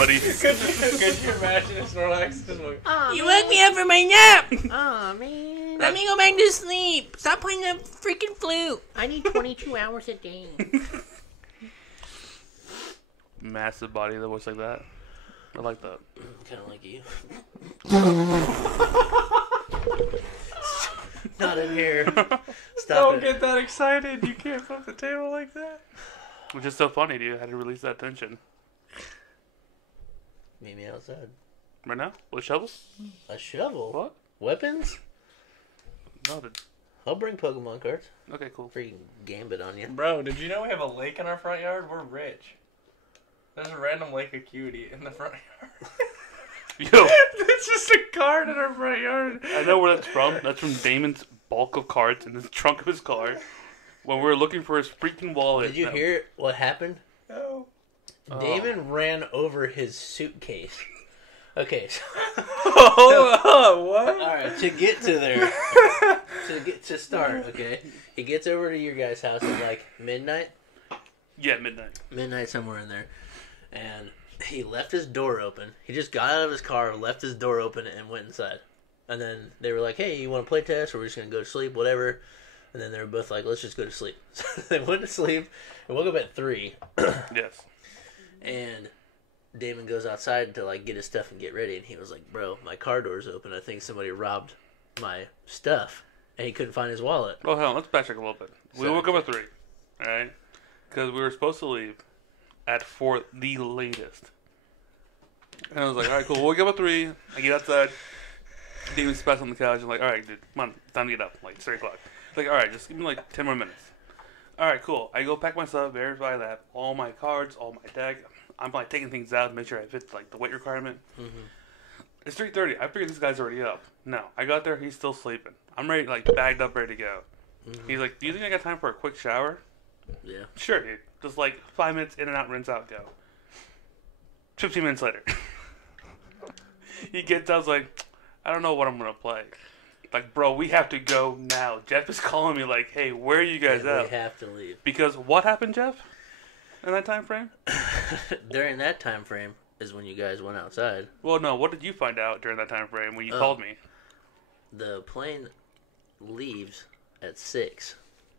buddy. Could you imagine a Snorlax just like, You woke me up from my nap. Oh man. Let me go back to sleep. Stop playing the freaking flute. I need 22 hours a day. Massive body that looks like that. I like that. Kind of like you. Not in here. Stop don't it. get that excited. You can't flip the table like that. Which is so funny, dude. I had to release that tension. Meet me outside. Right now? With shovels? A shovel? What? Weapons? No, dude. I'll bring Pokemon cards. Okay, cool. Freaking Gambit on you. Bro, did you know we have a lake in our front yard? We're rich. There's a random Lake Acuity in the front yard. Yo, It's just a card in our front yard. I know where that's from. That's from Damon's bulk of cards in the trunk of his car. When we were looking for his freaking wallet. Did you hear what happened? No. Damon ran over his suitcase. Okay, so, What? alright, to get to there, to start, okay, he gets over to your guys' house at like midnight Yeah, midnight. somewhere in there, and he left his door open. He just got out of his car, left his door open, and went inside. And then they were like, hey, you want to play test, or we're just going to go to sleep, whatever. And then they were both like, let's just go to sleep. So they went to sleep and woke up at 3. Yes. And Damon goes outside to like get his stuff and get ready, and he was like, bro, my car door's open. I think somebody robbed my stuff. And he couldn't find his wallet. Oh, hell, let's backtrack a little bit. We Sorry. woke up at 3, alright? Because we were supposed to leave at 4 the latest. And I was like, alright, cool. We'll wake up at 3. I get outside. Damon's spat on the couch. I'm like, alright, dude, come on. Time to get up. Like, it's 3 o'clock. Like, alright, just give me like 10 more minutes. Alright, cool. I go pack my stuff, verify that all my cards, all my deck. I'm like taking things out, make sure I fit like the weight requirement. Mm-hmm. It's 3:30. I figured this guy's already up. No, I got there. He's still sleeping. I'm ready, like bagged up, ready to go. Mm-hmm. He's like, "Do you think I got time for a quick shower?" Yeah. Sure, dude. Just like 5 minutes in and out, rinse out, go. 15 minutes later, he gets out. I was like, "I don't know what I'm gonna play." Like, bro, we have to go now. Jeff is calling me like, "Hey, where are you guys Yeah, at?" we have to leave. Because what happened, Jeff? In that time frame? During that time frame is when you guys went outside. Well, no. What did you find out during that time frame when you Oh. called me? The plane leaves at 6.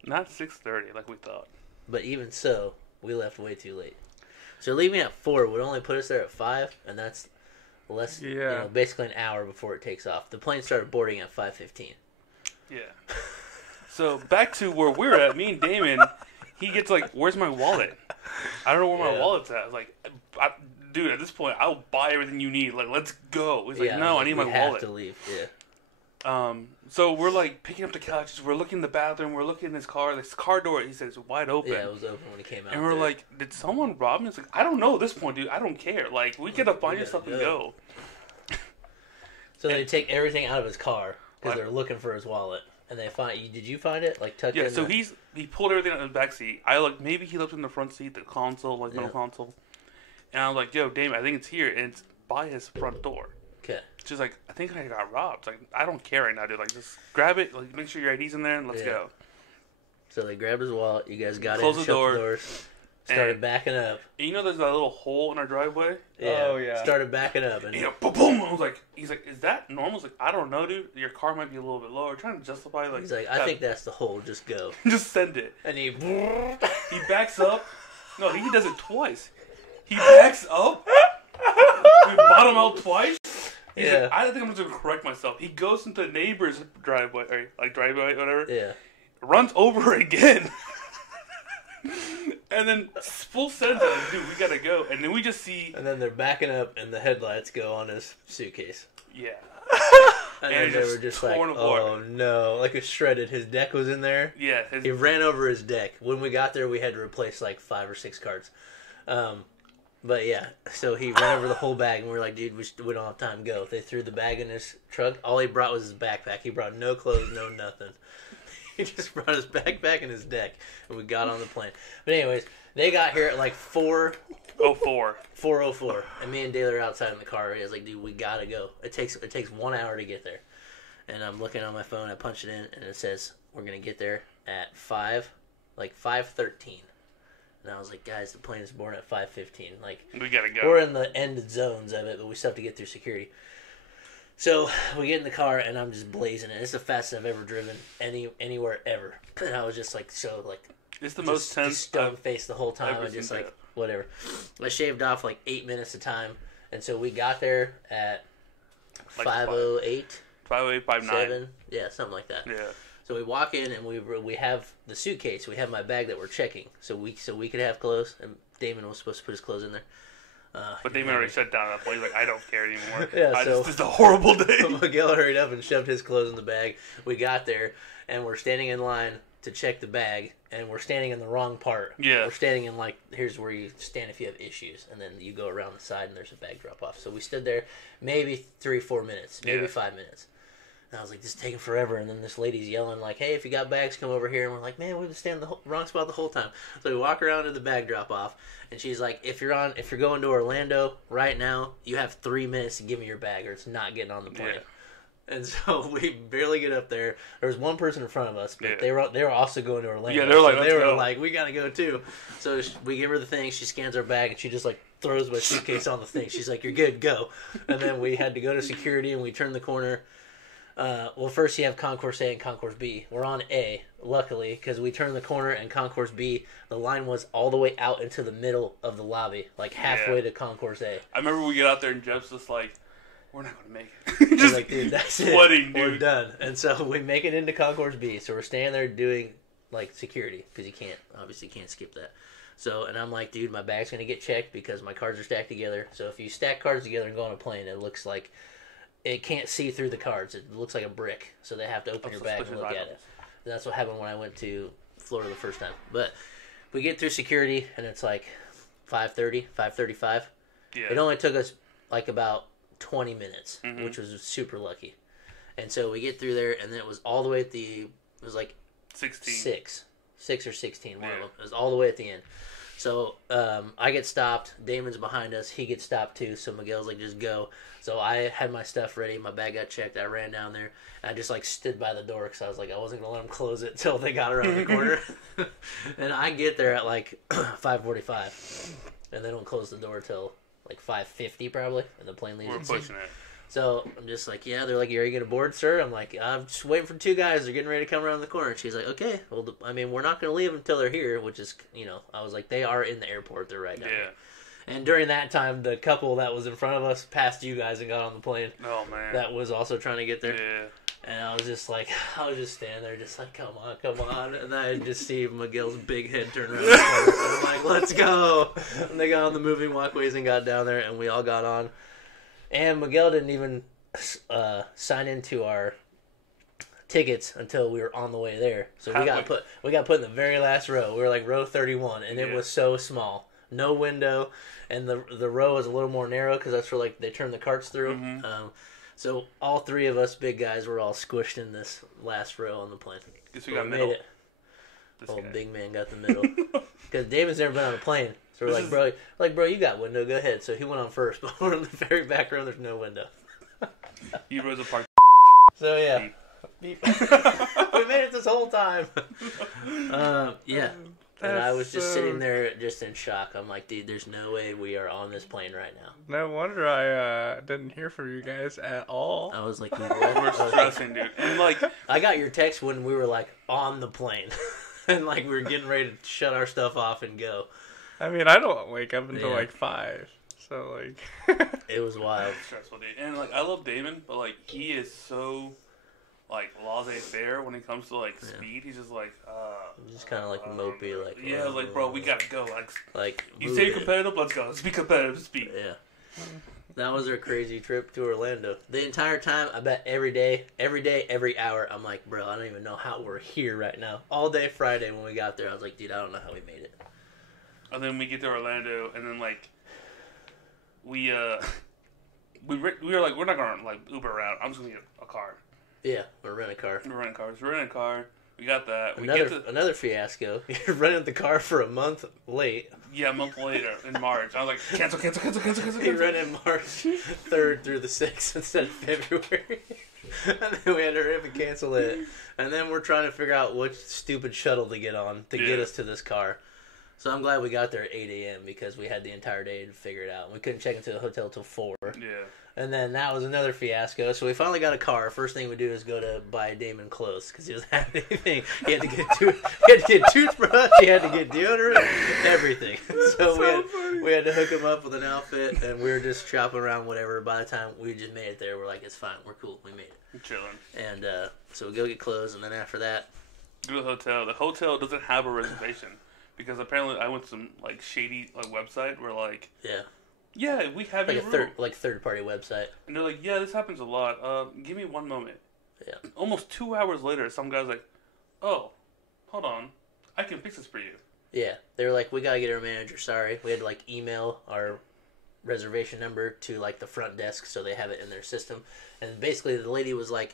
Not 6:30 like we thought. But even so, we left way too late. So leaving at 4 would only put us there at 5, and that's less, Yeah. basically an hour before it takes off. The plane started boarding at 5:15. Yeah. So back to where we're at. Me and Damon. He gets like, "Where's my wallet?" I don't know where my Yeah. wallet's at. I was like, dude, at this point, I'll buy everything you need. Like, let's go. He's like, "No, I need my we have wallet." to leave, yeah. So we're like picking up the couches. We're looking in the bathroom. We're looking in his car. This car door, he says, wide open. Yeah, it was open when he came out. And we're there. like, "Did someone rob me?" It's like, I don't know at this point, dude. I don't care. Like, we gotta find your stuff and go. So they take everything out of his car because What? they're looking for his wallet. And they find, did you find it? Like, tucked Yeah, in so the... he pulled everything out of the back seat. I like maybe he looked in the front seat, the console, like middle Yeah. console. And I was like, "Yo, Damon, I think it's here," and it's by his front door. Okay. She's like, "I think I got robbed." Like, I don't care right now, dude. Like, just grab it. Like, make sure your ID's in there, and let's Yeah. go. So they grabbed his wallet. You guys got Closed in, the shut door, the doors, started and- backing up. And you know, there's that little hole in our driveway. Yeah. Oh, yeah. Started backing up. And And, boom, boom. I was like, he's like, "Is that normal?" I was like, "I don't know, dude. Your car might be a little bit lower." Trying to justify, like, he's like, I think that's the hole. Just go. just send it. And he... He backs up. No, he does it twice. He backs up. We bottom out twice. He's Yeah. like, I think I'm just gonna correct myself. He goes into the neighbor's driveway, or like driveway, whatever. Yeah. Runs over again. And then full sends us, "Dude, we gotta go." And then we just see, And then they're backing up, and the headlights go on his suitcase. yeah. And And then it's they just were just like, torn apart. oh no, like it shredded. His deck was in there. Yeah. He ran over his deck. When we got there, we had to replace like 5 or 6 cards. But yeah, so he ran over the whole bag, and we were like, dude, we don't have time to go. They threw the bag in his truck. All he brought was his backpack. He brought no clothes, no nothing. He just brought his backpack and his deck, and we got on the plane. But anyways, they got here at like 4:04, and me and Dale are outside in the car. He was like, dude, we gotta go. It takes 1 hour to get there. And I'm looking on my phone. I punch it in, and it says we're gonna get there at 5:13. And I was like, guys, the plane is boarding at 5:15. Like, We gotta go. we're in the end zones of it, but we still have to get through security. So we get in the car, and I'm just blazing it. It's the fastest I've ever driven anywhere ever. And I was just like, so like, It's the most tense stone faced the whole time. ever I just seen like that. whatever. I shaved off like 8 minutes of time, and so we got there at Like 5:08, 5:08, 5:09. 7, yeah, something like that. Yeah. So we walk in, and we have the suitcase. We have my bag that we're checking, so we could have clothes. And Damon was supposed to put his clothes in there. But Damon already shut down at that point. He's like, I don't care anymore. Yeah, so- This is a horrible day. Miguel hurried up and shoved his clothes in the bag. We got there, and we're standing in line to check the bag, and we're standing in the wrong part. Yeah. We're standing in, like, here's where you stand if you have issues, and then you go around the side, and there's a bag drop-off. So we stood there maybe 3-4 minutes, maybe Yeah. 5 minutes. And I was like, this is taking forever. And then this lady's yelling, like, hey, if you got bags, come over here. And we're like, man, we've been standing the wrong spot the whole time. So we walk around to the bag drop-off, and she's like, if you're going to Orlando right now, you have 3 minutes to give me your bag, or it's not getting on the plane. Yeah. And so we barely get up there. There was one person in front of us, but Yeah. they were also going to Orlando. Yeah, they were like, so "Let's they were go." like, we gotta go too. So we give her the thing. She scans our bag, and she just like throws my suitcase on the thing. She's like, "You're good, go." And then we had to go to security, and we turned the corner. Well, first you have Concourse A and Concourse B. We're on A, luckily, because we turned the corner, and Concourse B, the line was all the way out into the middle of the lobby, like halfway Yeah. to Concourse A. I remember we get out there and Jeff's just like, we're not going to make I it. was Just like, dude, that's it. sweating, We're dude. done. And so we make it into Concourse B. So we're standing there doing like security because you can't skip that. So, and I'm like, dude, my bag's gonna get checked because my cards are stacked together. So if you stack cards together and go on a plane, it looks like it can't see through the cards. It looks like a brick. So they have to open your bag and look at it. That's what happened when I went to Florida the first time. But we get through security and it's like 5:30, 5:35. Yeah. It only took us like about 20 minutes, Mhm. which was super lucky. And so we get through there, and then it was all the way at the, it was like 16. 6 or 16, one of Yeah. them. It was all the way at the end. So I get stopped. Damon's behind us. He gets stopped too. So Miguel's like, just go. So I had my stuff ready. My bag got checked. I ran down there. I just like stood by the door because I was like, I wasn't going to let them close it until they got around the corner. And I get there at like 5:45. And they don't close the door till like 5:50 probably. And the plane leaves We're at pushing it. So I'm just like, yeah. They're like, are you going to board, sir? I'm like, I'm just waiting for 2 guys. They're getting ready to come around the corner. And she's like, okay. Well, I mean, we're not going to leave until they're here, which is, you know, I was like, they are in the airport. They're right down Yeah. here. And during that time, the couple that was in front of us passed you guys and got on the plane. Oh, man. That was also trying to get there. Yeah. And I was just like, I was just standing there, just like, come on. And I just see Miguel's big head turn around the corner. So I'm like, let's go. And they got on the moving walkways and got down there, and we all got on. And Miguel didn't even sign into our tickets until we were on the way there. So we got put in the very last row. We were like row 31, and it Yeah. was so small, no window, and the row was a little more narrow because that's where like they turn the carts through. Mhm. So all 3 of us big guys were all squished in this last row on the plane. Guess we But got made middle. it. This Oh, guy. big man got the middle. Because David's never been on a plane. So we're This like, bro, you got window, go ahead. So he went on first, but we're in the very back row, there's no window. You Rosa Park. So yeah. We made it this whole time. Yeah. And I was just sitting there just in shock. I'm like, dude, there's no way we are on this plane right now. No wonder I didn't hear from you guys at all. I was like, We're what? stressing, dude. And, like, I got your text when we were like on the plane. And like we were getting ready to shut our stuff off and go. I mean, I don't wake up until Yeah. like 5. So, like... It was wild. stressful, dude. And, like, I love Damon, but, like, he is so, like, laissez-faire when it comes to, like, speed. He's just like, Just kind of like mopey, like yeah, like, bro, we gotta go. Like, you move say it. competitive, let's go. Let's be competitive. Speed. Yeah. That was our crazy trip to Orlando. The entire time, I bet every day, every hour, I'm like, bro, I don't even know how we're here right now. All day Friday when we got there, I was like, dude, I don't know how we made it. And then we get to Orlando, and then, like, we were like, we're not gonna, like, Uber around. I'm just gonna get a car. Yeah, we're renting a car. We're renting cars. We're renting a car. We got that. We get to, Another fiasco. You're renting the car for a month late. yeah, a month later in March. I was like, cancel. You rent it March 3rd through the 6th instead of February. And then we had to rip and cancel it. And then we're trying to figure out which stupid shuttle to get on to get Yeah. us to this car. So I'm glad we got there at 8 a.m. because we had the entire day to figure it out. We couldn't check into the hotel till 4. Yeah. And then that was another fiasco. So we finally got a car. First thing we do is go to buy Damon clothes because he doesn't have anything. He had to get toothbrush. He had to get deodorant. Everything. So we had to hook him up with an outfit, and we were just shopping around, whatever. By the time we just made it there, we're like, it's fine. We're cool. We made it. I'm chilling. And so we go get clothes, and then after that, Go to the hotel. The hotel doesn't have a reservation because apparently I went to some shady website where yeah, we have like a room. third party website. And they're like, yeah, this happens a lot. Give me 1 moment. Yeah. Almost 2 hours later, some guy's like, oh, hold on. I can fix this for you. Yeah. They were like, we gotta get our manager, sorry. We had to email our reservation number to the front desk so they have it in their system. And basically the lady was like,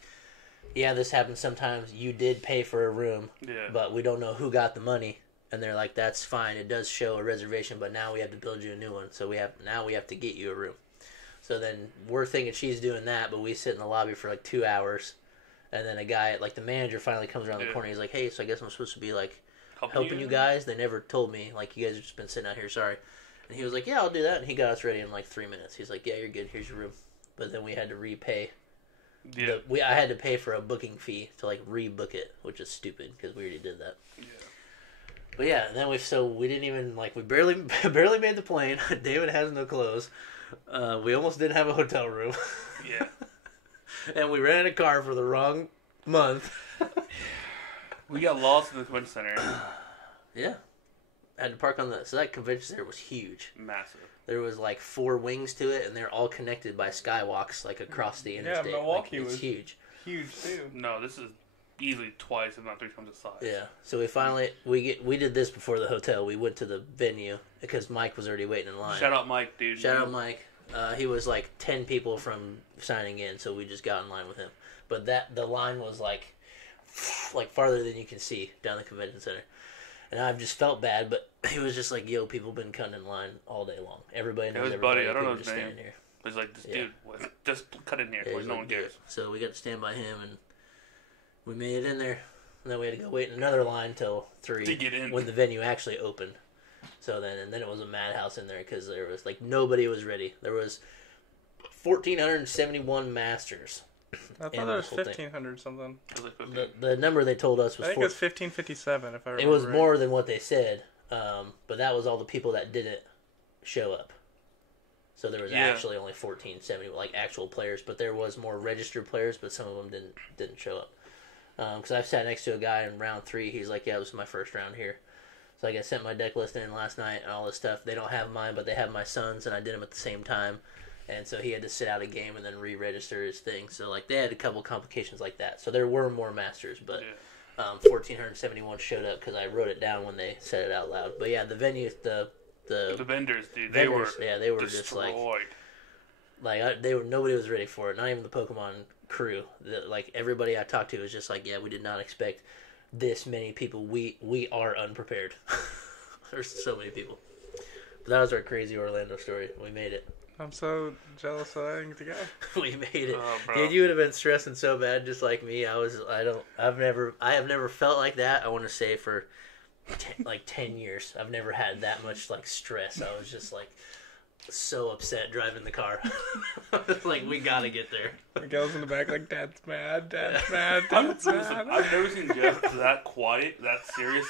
yeah, this happens sometimes. You did pay for a room, but we don't know who got the money. And they're like, that's fine. It does show a reservation, but now we have to build you a new one. So we have to get you a room. So then we're thinking she's doing that, but we sit in the lobby for 2 hours. And then a guy, the manager finally comes around the corner. He's like, hey, so I guess I'm supposed to be helping you guys? They never told me. You guys have just been sitting out here, sorry. And he was like, yeah, I'll do that. And he got us ready in 3 minutes. He's like, yeah, you're good. Here's your room. But then we had to repay. Yeah. I had to pay for a booking fee to rebook it, which is stupid because we already did that. Yeah. But yeah, then we didn't even we barely made the plane. David has no clothes. We almost didn't have a hotel room. Yeah. And we rented a car for the wrong month. We got lost in the convention center. Yeah. I had to park on so that convention center was huge. Massive. There was 4 wings to it, and they're all connected by skywalks across the interstate. Yeah, Milwaukee was huge. Huge too. No, this is easily twice, if not 3 times the size. Yeah. So we finally we did this before the hotel. We went to the venue because Mike was already waiting in line. Shout out Mike, dude. Shout out Mike. He was 10 people from signing in, so we just got in line with him. But the line was farther than you can see down the convention center. And I've just felt bad, but he was just yo, people been cutting in line all day long. Everybody knows everybody. Buddy, I don't know his name. Here. But he's like, this dude, just cut in here. Yeah, no one cares. So we got to stand by him, and we made it in there. And then we had to go wait in another line till 3 to get in when the venue actually opened. So then it was a madhouse in there because there was nobody was ready. There was 1,471 masters. I thought it was 1,500 something. The number they told us was I think it was 1,557 if I remember. It was right. more than what they said, but that was all the people that didn't show up. So there was actually only 1,470 actual players, but there was more registered players, but some of them didn't show up. Because I sat next to a guy in round 3. He's like, yeah, this is my first round here. So I sent my deck list in last night and all this stuff. They don't have mine, but they have my son's, and I did them at the same time. And so he had to sit out a game and then re-register his thing. So they had a couple complications like that. So there were more masters, but 1,471 showed up because I wrote it down when they said it out loud. But yeah, the venue, the vendors, dude, they were destroyed. just nobody was ready for it. Not even the Pokemon crew. Everybody I talked to was just yeah, we did not expect this many people. We are unprepared. There's so many people. But that was our crazy Orlando story. We made it. I'm so jealous that I didn't get to go. We made it. Oh, dude, you would have been stressing so bad just like me. I have never felt like that. I want to say for 10 years. I've never had that much stress. I was just so upset driving the car. We gotta get there. Miguel's in the back Dad's mad, Dad's mad, Dad's mad. I've never seen Jeff that quiet, that serious,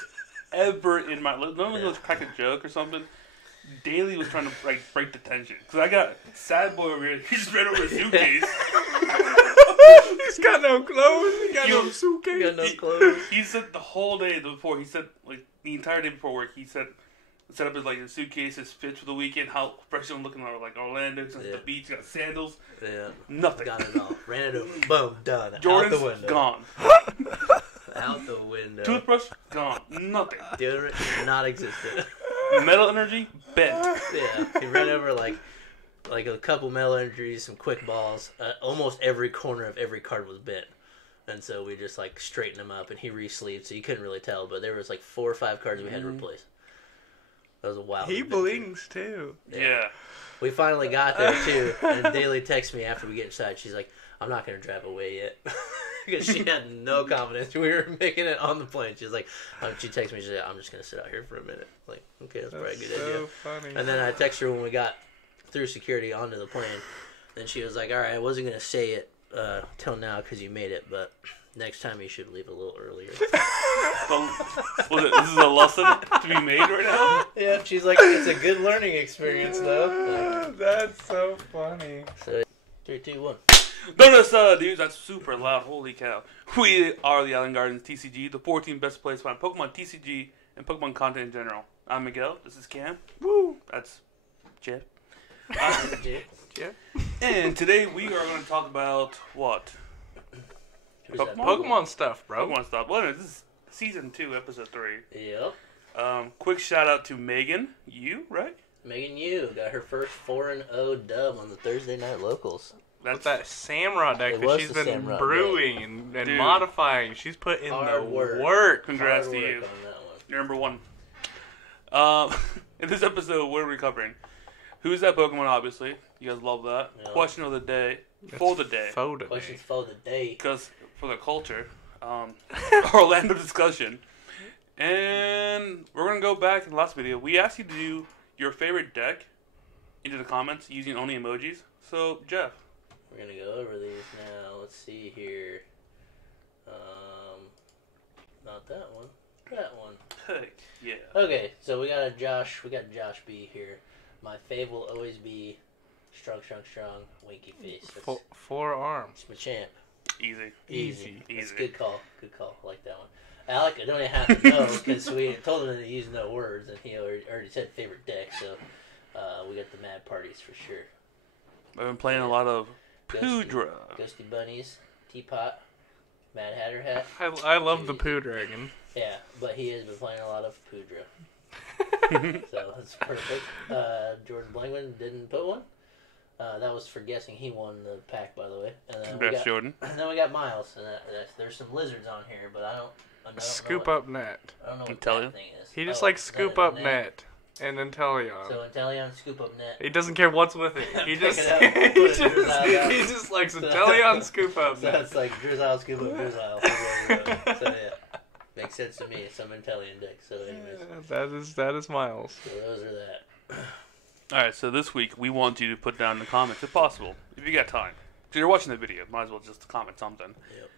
ever in my life. Normally he'll crack a joke or something. Daly was trying to break the tension. Because I got sad boy over here. He just ran over a suitcase. He's got no clothes. He got no suitcase. He got no clothes. He said the whole day before, he said, the entire day before work, he said, set up his suitcase, his fits for the weekend, how fresh I'm looking Orlando, the beach, got sandals. Yeah. Nothing. Got it all. Ran it over. Boom. Done. Jordan's out the window. Gone. Out the window. Toothbrush? Gone. Nothing. Deodorant? Not existent. Metal energy? Bent. Yeah. He ran over a couple metal energies, some quick balls. Almost every corner of every card was bent. And so we just straightened them up, and he re-sleeved, so you couldn't really tell, but there was 4 or 5 cards we had to replace. That was a wild. He blinks too. Yeah. We finally got there too, and Daly texts me after we get inside. She's like, "I'm not gonna drive away yet," because she had no confidence. We were making it on the plane. She's like, she texts me. She's like, "I'm just gonna sit out here for a minute." I'm like, okay, that's probably a good idea. Funny. And then I text her when we got through security onto the plane. Then she was like, "All right, I wasn't gonna say it till now because you made it, but next time you should leave a little earlier." This is a lesson to be made right now? Yeah, she's like, "It's a good learning experience, though." That's so funny. So, 3, 2, 1. Bonus, dudes, that's super loud. Holy cow. We are the Island Gardens TCG, the 14 best place to find Pokemon TCG and Pokemon content in general. I'm Miguel. This is Cam. Woo! That's Jeff. Yeah. And today we are going to talk about what? Who's that? Pokemon stuff, bro. Pokemon stuff. Well, this is Season 2, Episode 3. Yep. Quick shout out to Megan. You, right? Megan Yu got her first 4-0 dub on the Thursday night locals. With that Samurott deck It that was she's the been Samurott brewing and Dude. modifying. She's put in Hard the work. work. Congrats Hard to work you. on that one. You're number 1. In this episode, what are we covering? Who's that Pokemon, obviously. You guys love that. Yeah. Question of the day. For the day. Photo. Questions for the day. Because for the culture. Orlando discussion. And we're going to go back in the last video. We asked you to do your favorite deck into the comments using only emojis. So, Jeff. We're going to go over these now. Let's see here. Not that one. That one. Heck yeah. Okay, so we got Josh B here. My fave will always be strong, winky face. That's, Four arms. that's my champ. Easy. Easy. That's Easy. good call. Good call. I like that one. Alec, I don't even have to know because we told him to use no words, and he already said favorite deck. So we got the mad parties for sure. I've been playing a lot of Ghosty. Pudra. Ghosty bunnies, teapot, Mad Hatter hat. I love the Poo Dragon. Yeah, but he has been playing a lot of Pudra. So that's perfect. Jordan Blangman didn't put one. That was for guessing. He won the pack, by the way. And then Congrats, Jordan. And then we got Miles. And there's some lizards on here, but I don't know. Scoop up net. I don't know what Inteleon? that thing is. He just Oh, likes is that scoop a up net and Inteleon. So Inteleon, scoop up net. He doesn't care what's with it. He Pick just it up, put it in his eye. he just likes Inteleon scoop up So net. it's like Drizzile, scoop up Drizzile. So yeah, makes sense to me. Some Inteleon deck. So anyways, That is Miles. so those are that. Alright, so this week we want you to put down in the comments, if possible, if you got time. If you're watching the video, might as well just comment something. Yep.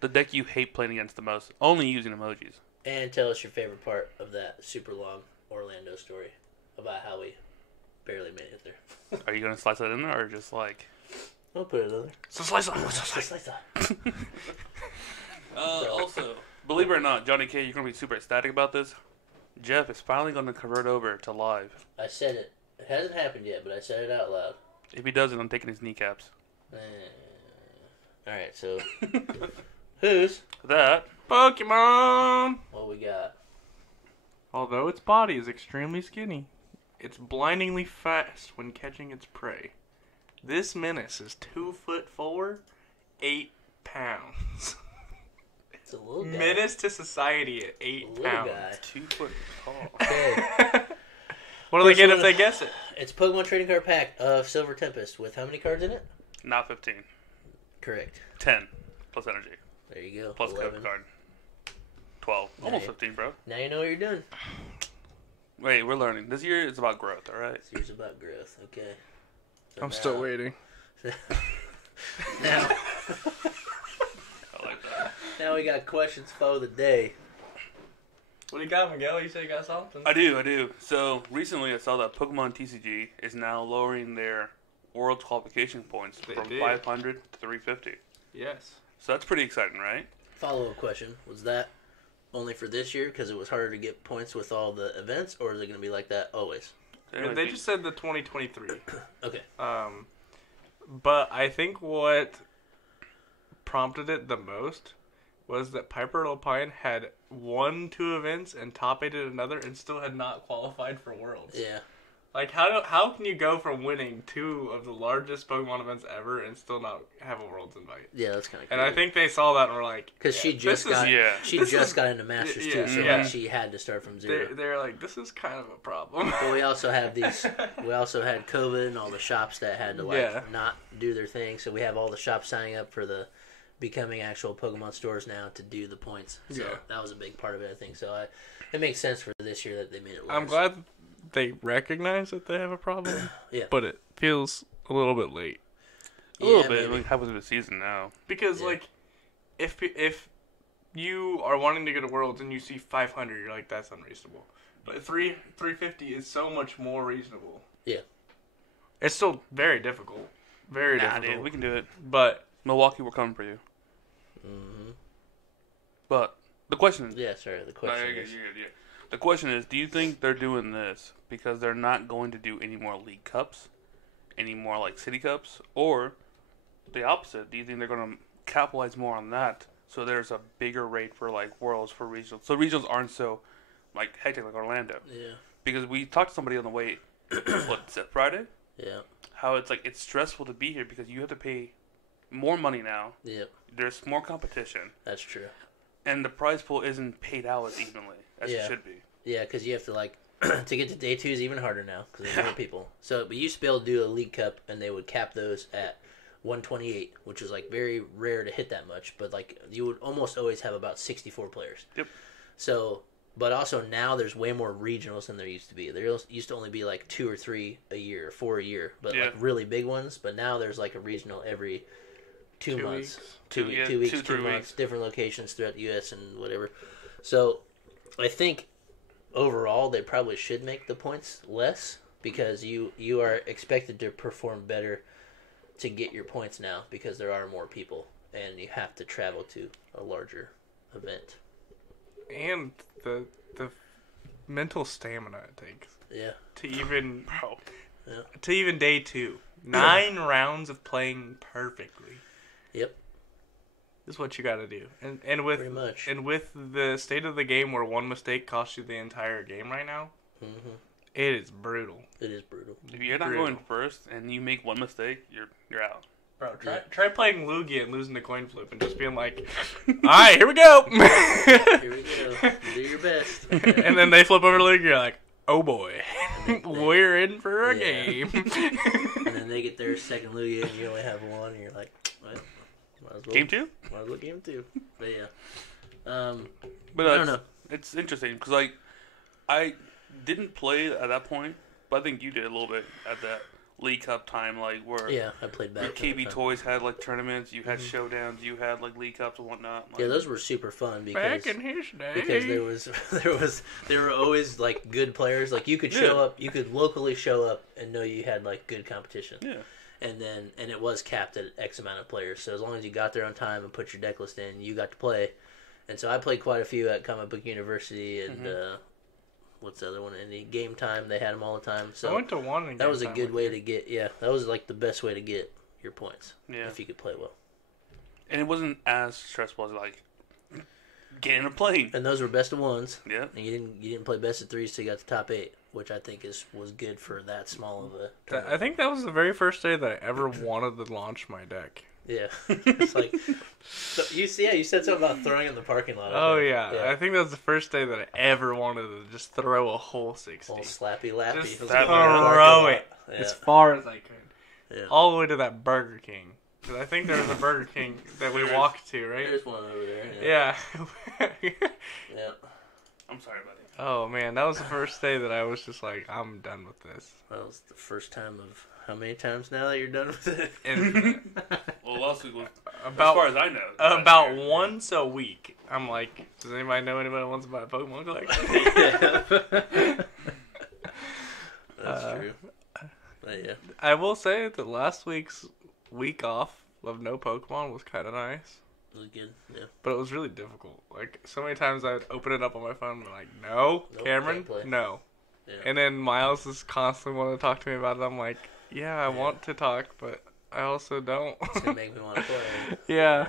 The deck you hate playing against the most, only using emojis. And tell us your favorite part of that super long Orlando story about how we barely made it there. Are you going to slice that in there, or just like... I'll put it in there. So slice up. Just like that. Also, believe it or not, Johnny K, you're going to be super ecstatic about this. Jeff is finally going to convert over to live. I said it. It hasn't happened yet, but I said it out loud. If he doesn't, I'm taking his kneecaps. Alright, so who's That, Pokemon! what we got? Although its body is extremely skinny, it's blindingly fast when catching its prey. This menace is 2'4", 8 pounds. It's a little guy. Menace to society at A 8 little pounds. guy. 2 foot tall. Okay. What do they First get one- if they guess it? It's Pokemon trading card pack of Silver Tempest with how many cards in it? Not 15. Correct. 10. Plus energy. There you go. Plus 11. code card. 12. Almost Nice. 15, bro. Now you know what you're doing. Wait, we're learning. This year is about growth, alright? This year's about growth. Okay. So I'm still now- waiting. Now, I like that. now we got questions for the day. What do you got, Miguel? You said you got something. I do. So, recently I saw that Pokemon TCG is now lowering their world qualification points They from did. 500 to 350. Yes. So that's pretty exciting, right? Follow-up question. Was that only for this year because it was harder to get points with all the events, or is it going to be like that always? They just said the 2023. Okay. But I think what prompted it the most was that Piper Lopine had won 2 events and top 8 at another and still had not qualified for Worlds. Yeah. Like, how can you go from winning 2 of the largest Pokemon events ever and still not have a Worlds invite? Yeah, that's kind of And I think they saw that and were like... Because she just got into Masters, too, so yeah. like, she had to start from zero. They're like, this is kind of a problem. But we also have these... We also had COVID and all the shops that had to, like, not do their thing. So we have all the shops signing up for the becoming actual Pokemon stores now to do the points. So that was a big part of it, I think. So it makes sense for this year that they made it less. I'm glad they recognize that they have a problem. Yeah. But it feels a little bit late. A little bit. Like, halfway through the season now. Because, like, if you are wanting to go to Worlds and you see 500, you're like, that's unreasonable. But 350 is so much more reasonable. Yeah. It's still very difficult. Very difficult. Dude, we can do it. But Milwaukee, we're coming for you. Mm-hmm. But the question is... Yeah, sorry. The question is... The question is, do you think they're doing this because they're not going to do any more League Cups? Any more, like, City Cups? Or the opposite? Do you think they're going to capitalize more on that so there's a bigger rate for, like, Worlds for regionals? So regionals aren't so, like, hectic like Orlando. Yeah. Because we talked to somebody on the way, what's it, Friday? Yeah. How it's, like, it's stressful to be here because you have to pay more money now. Yep. There's more competition. That's true. And the prize pool isn't paid out as evenly as it should be. Yeah, because you have to, like, to get to day 2 is even harder now because there's more people. So, but you used to be able to do a League Cup, and they would cap those at 128, which was, like, very rare to hit that much. But, like, you would almost always have about 64 players. Yep. So, but also now there's way more regionals than there used to be. There used to only be, like, 2 or 3 a year, 4 a year, but, like, really big ones. But now there's, like, a regional every 2 months. Two weeks, 2 months, different locations throughout the U.S. and whatever. So, I think overall they probably should make the points less because you are expected to perform better to get your points now because there are more people and you have to travel to a larger event. And the mental stamina it takes. Yeah. To even Yeah. to even day 2. 9 rounds of playing perfectly. Yep. Is what you got to do, and with Pretty much. And with the state of the game, where one mistake costs you the entire game right now, it is brutal. It is brutal. If you're not going first and you make one mistake, you're out. Bro, try playing Lugia and losing the coin flip and just being like, all right, here we go. Here we go. Do your best. And then they flip over to Lugia, you're like, oh boy, we're in for a game. And then they get their second Lugia and you only have one, and you're like, well, might as well. Game 2? Might as well game 2. But yeah. But I don't know. It's interesting because, like, I didn't play at that point, but I think you did a little bit at that League Cup time, like, where I played back. KB Toys had, like, tournaments, you had showdowns, you had, like, League Cups and whatnot. Like, Yeah, those were super fun because Back in his day. because there were always like good players. Like you could show up, you could locally show up and know you had like good competition. Yeah. And it was capped at X amount of players. So as long as you got there on time and put your deck list in, you got to play. And so I played quite a few at Comic Book University and what's the other one? In the Game Time, they had them all the time. So I went to one. In that was a Game good Time way to get. Yeah, that was like the best way to get your points. Yeah. If you could play well. And it wasn't as stressful as, like, getting a plane. And those were best of ones. Yeah. And you didn't play best of 3s, so you got the top 8, which I think was good for that small of a tournament. I think that was the very first day that I ever wanted to launch my deck. Yeah. It's like you said something about throwing in the parking lot. Oh yeah. I think that was the first day that I ever wanted to just throw a whole 60. Whole slappy lappy. Just It was throw like it yeah. as far as I could. Yeah. All the way to that Burger King. Because I think there was a Burger King that we walked to, right? There's one over there. Yeah. Yeah. I'm sorry, buddy. Oh man, that was the first day that I was just like, I'm done with this. That was the first time of how many times now that you're done with it? And Well, last week was, about, as far as I know, about once a week, I'm like, does anybody know anybody that wants to buy a Pokemon collection? That's true. But yeah. I will say that last week's week off of no Pokemon was kind of nice. It was good. Yeah. But it was really difficult. Like, so many times I would open it up on my phone and be like, no, Nope, Cameron, can't play. no. Yeah. And then Miles is constantly wanting to talk to me about it. I'm like, yeah, I want to talk, but I also don't. It's gonna make me want to play. Yeah.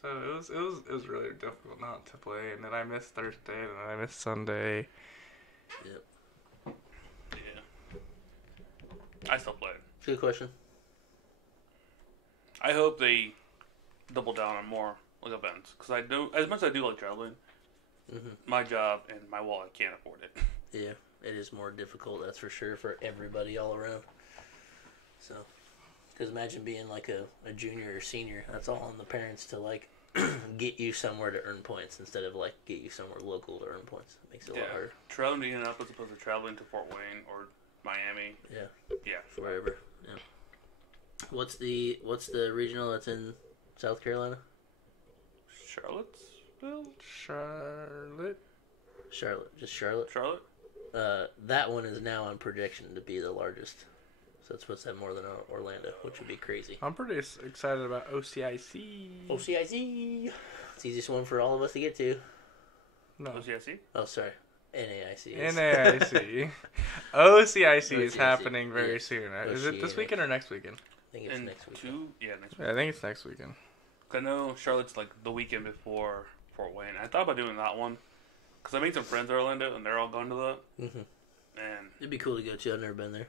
So it was really difficult not to play, and then I missed Thursday, and then I missed Sunday. Yep. Yeah. I still play it. Good question. I hope they double down on more like events because I do as much as I do like traveling. My job and my wallet can't afford it. Yeah, it is more difficult. That's for sure for everybody all around. So, because imagine being like a junior or senior. That's all on the parents to like get you somewhere to earn points instead of like get you somewhere local to earn points. It makes it a lot harder. Traveling to Indianapolis as opposed to traveling to Fort Wayne or Miami. Yeah. Wherever. Yeah. What's the regional that's in South Carolina? Charlottesville? Charlotte. Just Charlotte? Charlotte? That one is now on projection to be the largest. So that's puts that more than Orlando, which would be crazy. I'm pretty excited about OCIC. OCIC! It's the easiest one for all of us to get to. No. OCIC? Oh, sorry. NAIC. NAIC. OCIC is happening very soon. Is it this weekend or next weekend? I think it's next weekend. Next weekend. Yeah, I think it's next weekend. I know Charlotte's like the weekend before Fort Wayne. I thought about doing that one because I made some friends in Orlando and they're all going to that. And it'd be cool to go to. I've never been there.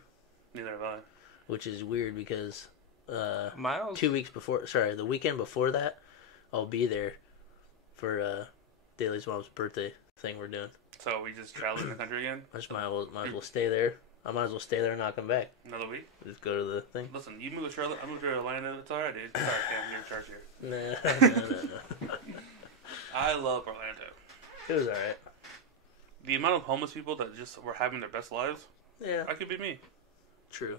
Neither have I. Which is weird because Miles? 2 weeks before, the weekend before that, I'll be there for Daly's mom's birthday thing we're doing. So we just traveling the country again? I just might as well stay there. I might as well stay there and not come back. Another week? Just go to the thing. Listen, you move to Charlotte, I move to Orlando. It's alright, dude. Sorry, Cam, you're in charge here. No. I love Orlando. It was alright. The amount of homeless people that just were having their best lives, Yeah. that could be me. True.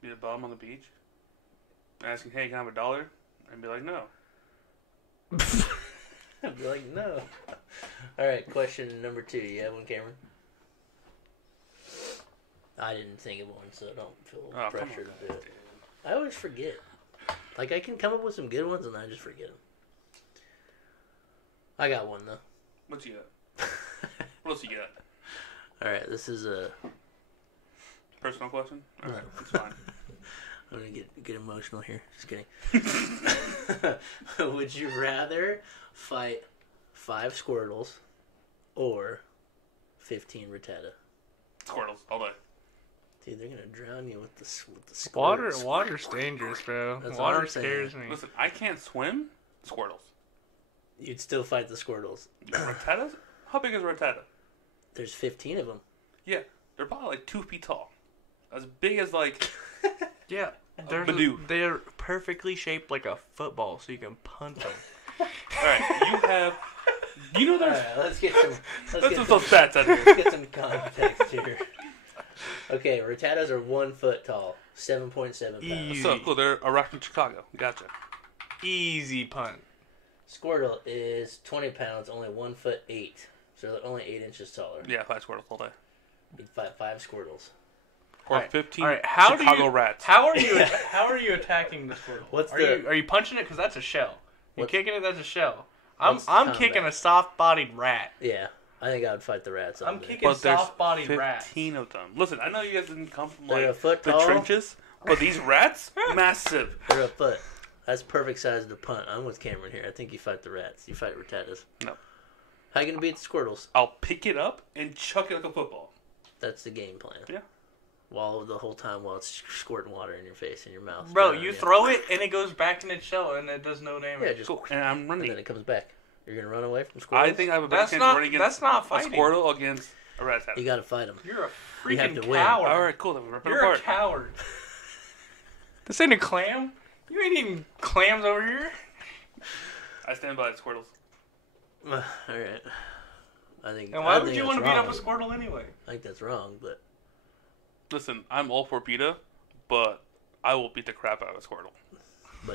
Be a bum on the beach, asking, hey, can I have $1? And be like, no. I'd be like, no. Alright, question number 2. You have one, Cameron? I didn't think of one, so don't feel pressure to do it. I always forget. Like, I can come up with some good ones, and I just forget them. I got one, though. What you got? What else you got? Alright, this is a... Personal question? No. Alright, that's fine. I'm gonna get emotional here. Just kidding. Would you rather fight 5 Squirtles or 15 Rattata? Squirtles, all day. Dude, they're gonna drown you with the squirts. Water's dangerous, bro. That's what Water I'm saying. scares me. Listen, I can't swim. Squirtles. You'd still fight the Squirtles. Rattatas? How big is a Rattata? There's 15 of them. Yeah, they're probably like 2 feet tall. As big as like... Yeah, they're perfectly shaped like a football, so you can punt them. Alright, you have... You know there's... Alright, let's get some stats out here. Let's get some context here. Okay, Rattatas are 1 foot tall, 7.7 pounds. Easy. So cool, they're around in Chicago. Gotcha. Easy punt. Squirtle is 20 pounds, only 1 foot 8. So they're only 8 inches taller. Yeah, 5 Squirtles all day. You'd fight 5 Squirtles. Or Alright, 15 alright, Chicago rats. How are you attacking the Squirtle? Are you punching it because that's a shell? You're kicking it, that's a shell. I'm kicking a soft-bodied rat. Yeah, I think I would fight the rats. I'm kicking soft-bodied rats. 15 of them. Listen, I know you guys didn't come from They're like a foot the tall. trenches, but these rats, massive. They're a foot. That's perfect size to punt. I'm with Cameron here. I think you fight the rats. You fight Rattatas. No. How you gonna beat the Squirtles? I'll pick it up and chuck it like a football. That's the game plan. Yeah. While the whole time it's squirting water in your face and your mouth. Bro, you throw it and it goes back in its shell and it does no damage. Yeah, just Cool. And I'm and running. then it comes back. You're gonna run away from Squirtles? I think I have a better chance of running against not a fighting. Squirtle against a rat. You gotta fight them. You're a You have freaking to win. coward. Alright, cool. Then we're ripping You're apart. a coward. This ain't a clam. You ain't eating clams over here. I stand by the Squirtles. Alright. I think. And why I would think you that's want to beat up a wrong. Squirtle anyway? I think that's wrong, but Listen, I'm all for PETA, but I will beat the crap out of a Squirtle.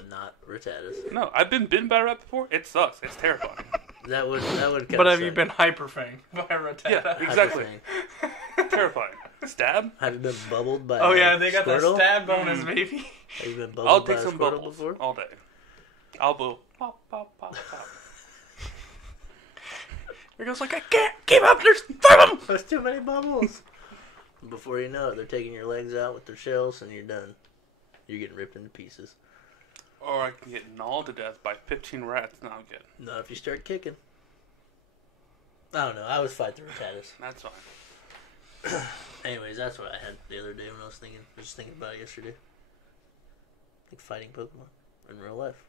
not Rattatas. No, I've been bitten by a rat before. It sucks. It's terrifying. That would. But have you been hyperfanged by a Rattata? Yeah, exactly. Terrifying. Stab? Have you been bubbled by? Oh yeah, a they got Squirtle? that stab bonus, baby. Have you been bubbled I'll by take a some Squirtle bubbles before? all day. I'll go pop, pop, pop, pop. It goes like, I can't keep up. There's 5 of them. There's too many bubbles. Before you know it, they're taking your legs out with their shells, and you're done. You're getting ripped into pieces. Or I can get gnawed to death by 15 rats. No, I'm good. Not if you start kicking. I don't know. I would fight the Rattatas. That's fine. Anyways, that's what I had the other day when I was just thinking about it yesterday. Like fighting Pokemon in real life.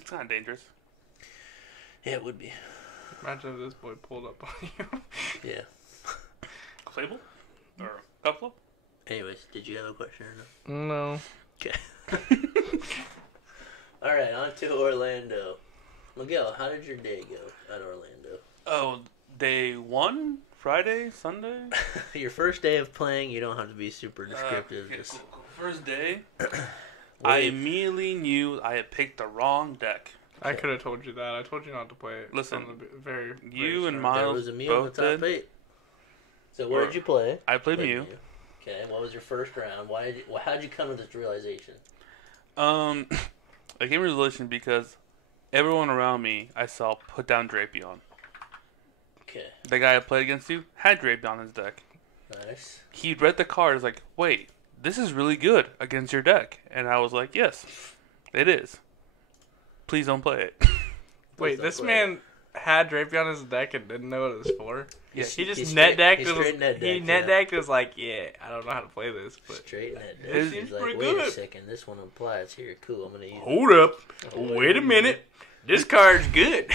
It's kind of dangerous. Yeah, it would be. Imagine if this boy pulled up on you. Yeah. Fable? Or Buffalo? Anyways, did you have a question or no? No. Okay. All right, on to Orlando. Miguel, how did your day go at Orlando? Oh, day 1? Friday? Sunday? Your first day of playing, you don't have to be super descriptive. Okay, Just cool. First day, I immediately knew I had picked the wrong deck. I could have told you that. I told you not to play it. Listen, from the very you and start. there Miles was a Mew in the both top did. 8. So where did you play? I played Mew. Okay, and what was your first round? How'd you come to this realization? I came to a resolution because everyone around me I saw put down Drapion. Okay, The guy I played against you had Drapion in his deck. nice. He read the card, was like, wait, this is really good against your deck. And I was like, yes, it is. Please don't play it. Wait, don't this play man had Drapion on his deck and didn't know what it was for? Yeah, He just he's net straight- decked. he's It was, straight net he decked, net yeah. decked was like, yeah, I don't know how to play this, but Straight net. It He's seems like, pretty wait a good. second, this one applies here. Cool, I'm gonna use it. hold up, wait a minute, this card's good.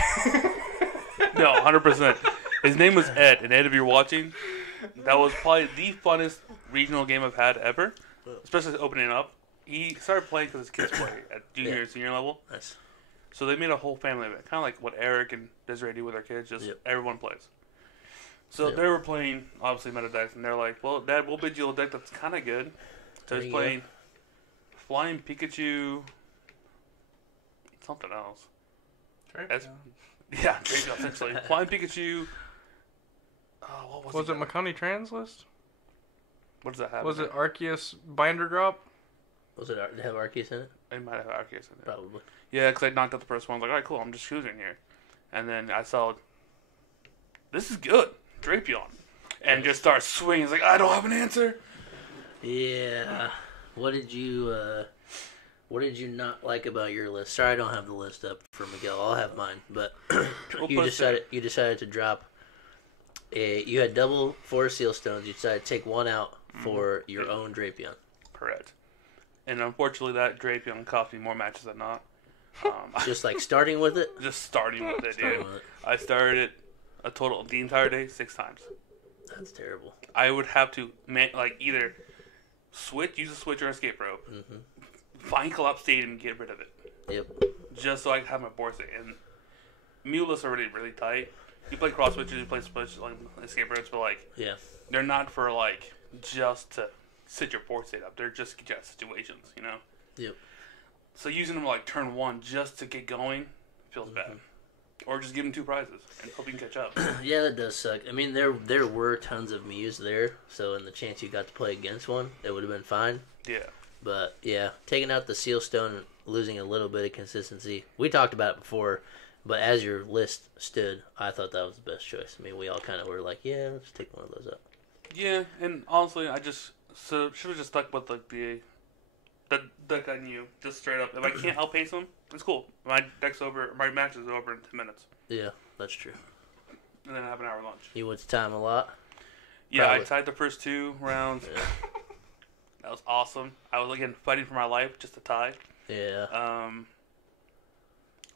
No, 100%. His name was Ed. And Ed, if you're watching, that was probably the funnest regional game I've had ever. Especially opening up. He started playing because his kids play at junior and senior level. Nice. So they made a whole family of it. Kind of like what Eric and Desiree do with their kids. Just everyone plays. So Yep. they were playing, obviously, meta decks. And they're like, well, Dad, we'll bid you a deck that's kind of good. So There he's you playing Flying Pikachu. Something else. That's- Yeah, Draco, essentially. Flying Pikachu. What was Was it? it Makani Trans list? What does that have? Was in it Arceus Binder Drop? Was it? Did it have Arceus in it? It might have Arceus in it. Probably. Yeah, because I knocked out the first one. I was like, all right, cool, I'm just choosing here. And then I saw, this is good, Drapion. And just start swinging. It's like, I don't have an answer. Yeah. What did you not like about your list? Sorry, I don't have the list up for Miguel. I'll have mine. But We'll you put it decided to drop. You had double 4 seal stones. You decided to take one out for your own Drapion. Correct. And unfortunately, that Drapion cost me more matches than not. Just like starting with it. Just starting with it, Starting dude. with it. I started it a total the entire day 6 times. That's terrible. I would have to either use a switch or an escape rope, find Collapse Stadium and get rid of it, Yep. just so I can have my board state. And Mew lists are really tight. You play cross switches, you play switch like escape ropes, but Yeah. they're not for just to sit your board state up. They're just to get you out of situations, you know. Yep. So using them turn 1 just to get going feels bad. Or just give them 2 prizes and hope you can catch up. Yeah, that does suck. I mean, there were tons of Mews there, so in the chance you got to play against one, it would have been fine. Yeah. But yeah, taking out the seal stone and losing a little bit of consistency. We talked about it before, but as your list stood, I thought that was the best choice. I mean, we all kind of were like, yeah, let's take one of those out. Yeah, and honestly, I just should have just stuck with the deck I knew, just straight up. If I can't outpace them, it's cool. My match is over in 10 minutes, Yeah, that's true. and then I have an hour lunch. You went to time a lot. Yeah, Probably. I tied the first 2 rounds. Yeah. That was awesome. I was again fighting for my life just to tie. Yeah. I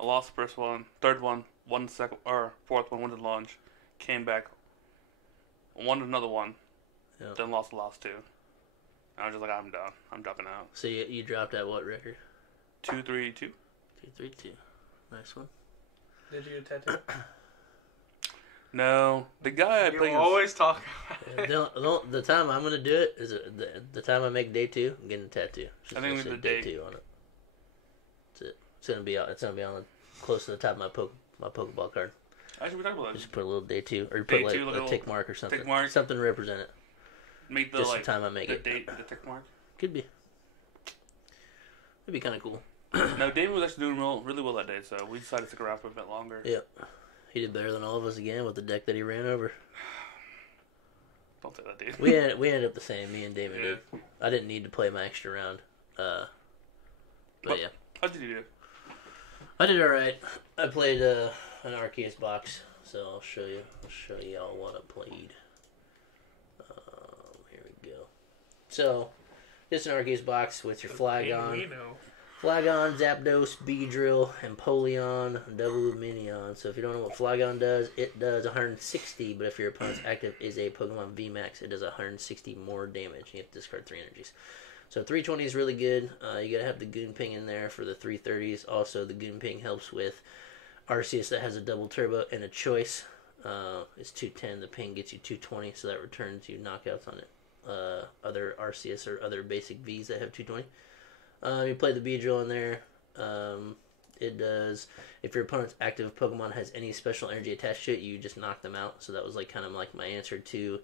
lost the first one, third one, won the second, or fourth one, won the launch, came back, won another one, Yep. then lost the last 2. I was just like, I'm done. I'm dropping out. So you dropped at what record? 2-3-2. 2-3-2. Nice one. Did you get a tattoo? No, the guy I You played. always talk about Yeah, the time I'm gonna do it is the time I make day 2. I'm getting a tattoo. It's I think just we gonna did say day 2 on it. That's it. It's gonna be on close to the top of my Pokeball card. Actually, we talked about that. Just put a little day 2, or you Day put like 2, like a a little tick mark or something. tick mark. Something to represent it. Make the Just the time I make the it. date, the tick mark. Could be. It'd be kind of cool. No, Damon was actually doing really well that day, so we decided to stick around for a bit longer. Yep. He did better than all of us again with the deck that he ran over. Don't say that, dude. We ended up the same. Me and Damon Yeah. did. I didn't need to play my extra round. But What? yeah, How did you do? I did all right. I played an Arceus box, so I'll show you. I'll show y'all what I played. So, just an Arceus box with your Flygon. We know. Flygon, Zapdos, Beedrill, Empoleon, Double Minion. So if you don't know what Flygon does, it does 160, but if your opponent's active is a Pokemon VMAX, it does 160 more damage. You have to discard 3 energies. So 320 is really good. You gotta have the Goonping in there for the 330s. Also, the Goonping helps with Arceus that has a double turbo and a choice. It's 210. The ping gets you 220, so that returns you knockouts on it. Other Arceus or other basic Vs that have 220. You play the Beedrill in there. It does, if your opponent's active Pokemon has any special energy attached to it, you just knock them out. So that was like kind of like my answer to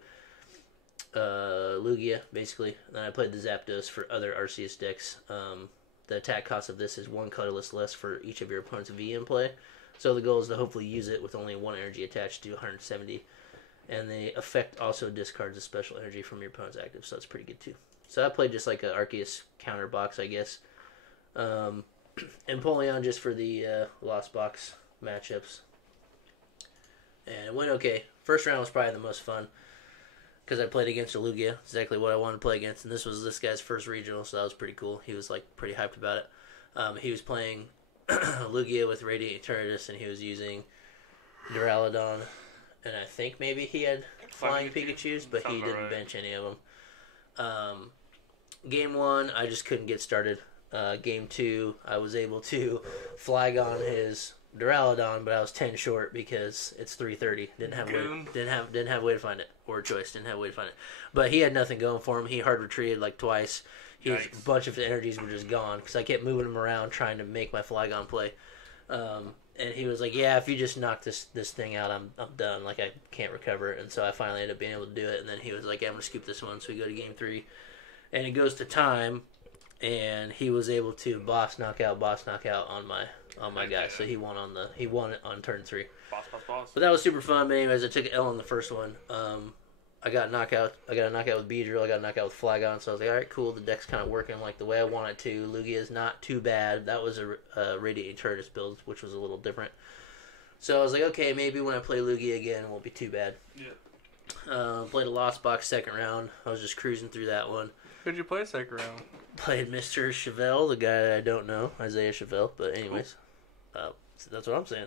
Lugia, basically. And then I played the Zapdos for other Arceus decks. The attack cost of this is 1 colorless less for each of your opponent's V in play. So the goal is to hopefully use it with only 1 energy attached to 170. And the effect also discards a special energy from your opponent's active, so that's pretty good too. So I played just like an Arceus counter box, I guess. Empoleon just for the Lost Box matchups. And it went okay. First round was probably the most fun because I played against a Lugia, exactly what I wanted to play against. And this was this guy's first regional, so that was pretty cool. He was like pretty hyped about it. He was playing Lugia with Radiant Eternatus, and he was using Duraludon. And I think maybe he had Flying Pikachus, but he didn't bench any of them. Game 1, I just couldn't get started. Game 2, I was able to Flygon his Duraludon, but I was 10 short because it's 330. Didn't have a way to find it, or choice. Didn't have a way to find it. But he had nothing going for him. He hard retreated like twice. A bunch of energies were just gone because I kept moving him around trying to make my Flygon play. And he was like, "Yeah, if you just knock this thing out, I'm done. Like I can't recover." And so I finally ended up being able to do it. And then he was like, "Yeah, I'm gonna scoop this one." So we go to game 3, and it goes to time, and he was able to boss knockout on my guy. So he won it on turn 3. Boss. But that was super fun. But anyways, I took an L on the first one. I got a knockout with Beedrill. I got a knockout with Flygon. So I was like, all right, cool. The deck's kind of working like the way I want it to. Lugia is not too bad. That was a Radiant Eternatus build, which was a little different. So I was like, okay, maybe when I play Lugia again, it won't be too bad. Yeah. Played a Lost Box second round. I was just cruising through that one. Who'd you play second round? Played Mr. Chevelle, the guy that I don't know, Isaiah Chevelle. But anyways, so that's what I'm saying.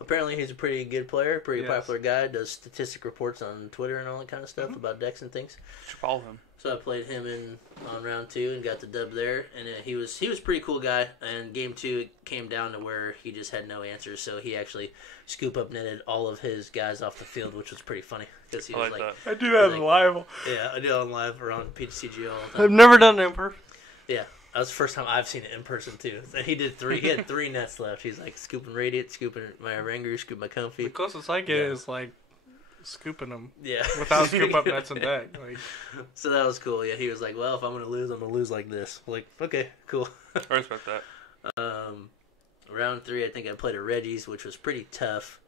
Apparently he's a pretty good player, pretty popular guy, does statistic reports on Twitter and all that kind of stuff about decks and things. Should follow him. So I played him on round 2 and got the dub there, and he was a pretty cool guy. And game 2 it came down to where he just had no answers, so he actually scoop up netted all of his guys off the field, which was pretty funny because he was like, that. I do that live. Yeah, I do it on live or on PTCGO all the time. I've never done it in person. Yeah. That was the first time I've seen it in person too. And he did 3. He had 3 nets left. He's like scooping Radiant, scooping my Rangaroo, scooping my Comfy. The closest I get is like scooping them. Yeah. Without scoop up nets and deck. Like. So that was cool. Yeah, he was like, "Well, if I'm gonna lose like this." Like, okay, cool. I respect that. Round 3, I think I played a Reggie's, which was pretty tough.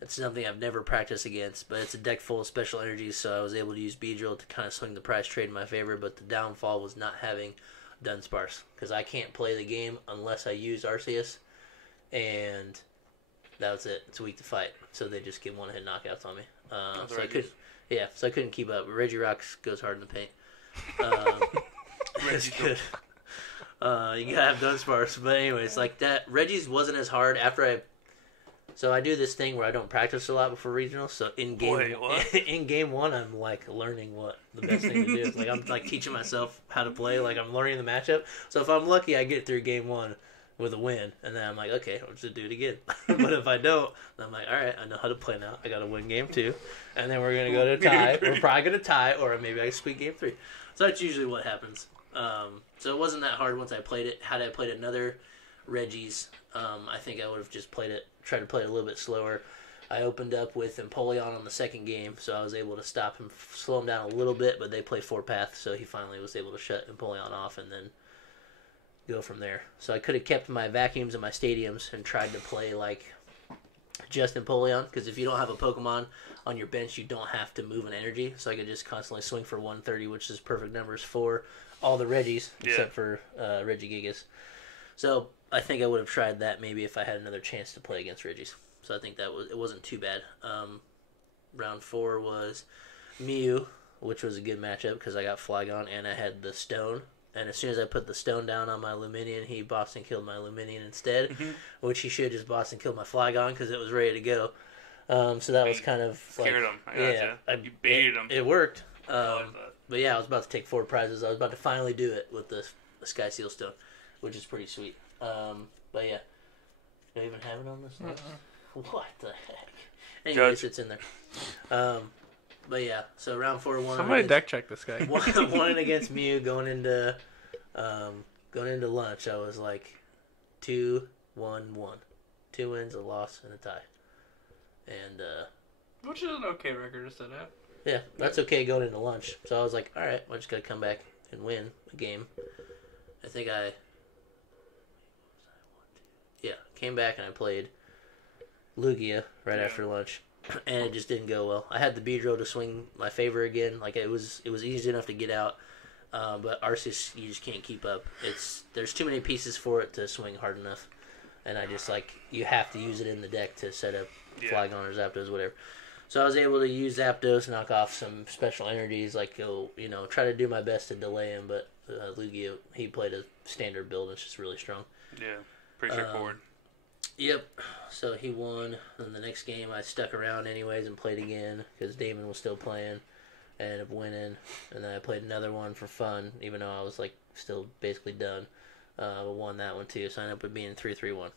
It's something I've never practiced against, but it's a deck full of special energies, so I was able to use Beedrill to kind of swing the price trade in my favor. But the downfall was not having Dunsparce, because I can't play the game unless I use Arceus, and that was it. It's weak to fight, so they just give one-hit knockouts on me. So I couldn't keep up. Regirocks goes hard in the paint. It's good. You gotta have Dunsparce, but anyways, like that. Reggie's wasn't as hard after So I do this thing where I don't practice a lot before regionals. So in game 1, I'm like learning what the best thing to do is. Like I'm like teaching myself how to play. Like I'm learning the matchup. So if I'm lucky, I get through game 1 with a win, and then I'm like, okay, I'll just do it again. But if I don't, then I'm like, all right, I know how to play now. I got to win game 2, and then we're gonna go to a tie. We're probably gonna tie, or maybe I can squeak game 3. So that's usually what happens. So it wasn't that hard once I played it. Had I played another Reggie's, I think I would have just tried to play it a little bit slower. I opened up with Empoleon on the second game, so I was able to stop him, slow him down a little bit, but they play 4-path, so he finally was able to shut Empoleon off and then go from there. So I could have kept my vacuums and my stadiums and tried to play like just Empoleon, because if you don't have a Pokemon on your bench, you don't have to move an energy, so I could just constantly swing for 130, which is perfect numbers for all the Reggies, except for Regigigas. So I think I would have tried that maybe if I had another chance to play against Reggie's. So I think it wasn't too bad. Round 4 was Mew which was a good matchup because I got Flygon and I had the stone. And as soon as I put the stone down on my Luminion, he Boston killed my Luminion instead, which he should just Boston killed my Flygon because it was ready to go. So that was kind of scared him. I gotcha. You baited him. It worked. But yeah, I was about to take 4 prizes. I was about to finally do it with the Sky Seal Stone, which is pretty sweet. But yeah, do I even have it on this list? What the heck? Anyways, it's in there. But yeah, so round 4 1. Somebody deck check this guy. One against Mew going into lunch. I was like 2-1-1, 2 wins, a loss, and a tie. And which is an okay record to set at. Yeah, that's okay going into lunch. So I was like, all right, I just gotta come back and win a game. I think came back and I played Lugia right after lunch, and it just didn't go well. I had the Beedrill to swing my favor again. Like it was easy enough to get out, but Arceus you just can't keep up. There's too many pieces for it to swing hard enough, and I just you have to use it in the deck to set up Flygon or Zapdos, whatever. So I was able to use Zapdos, knock off some special energies, try to do my best to delay him, but Lugia, he played a standard build, and it's just really strong. Yeah, pretty straightforward. Yep, so he won. Then the next game I stuck around anyways and played again, because Damon was still playing, and ended up winning. And then I played another one for fun, even though I was still basically done. Won that one too, so I ended up being 3-3-1.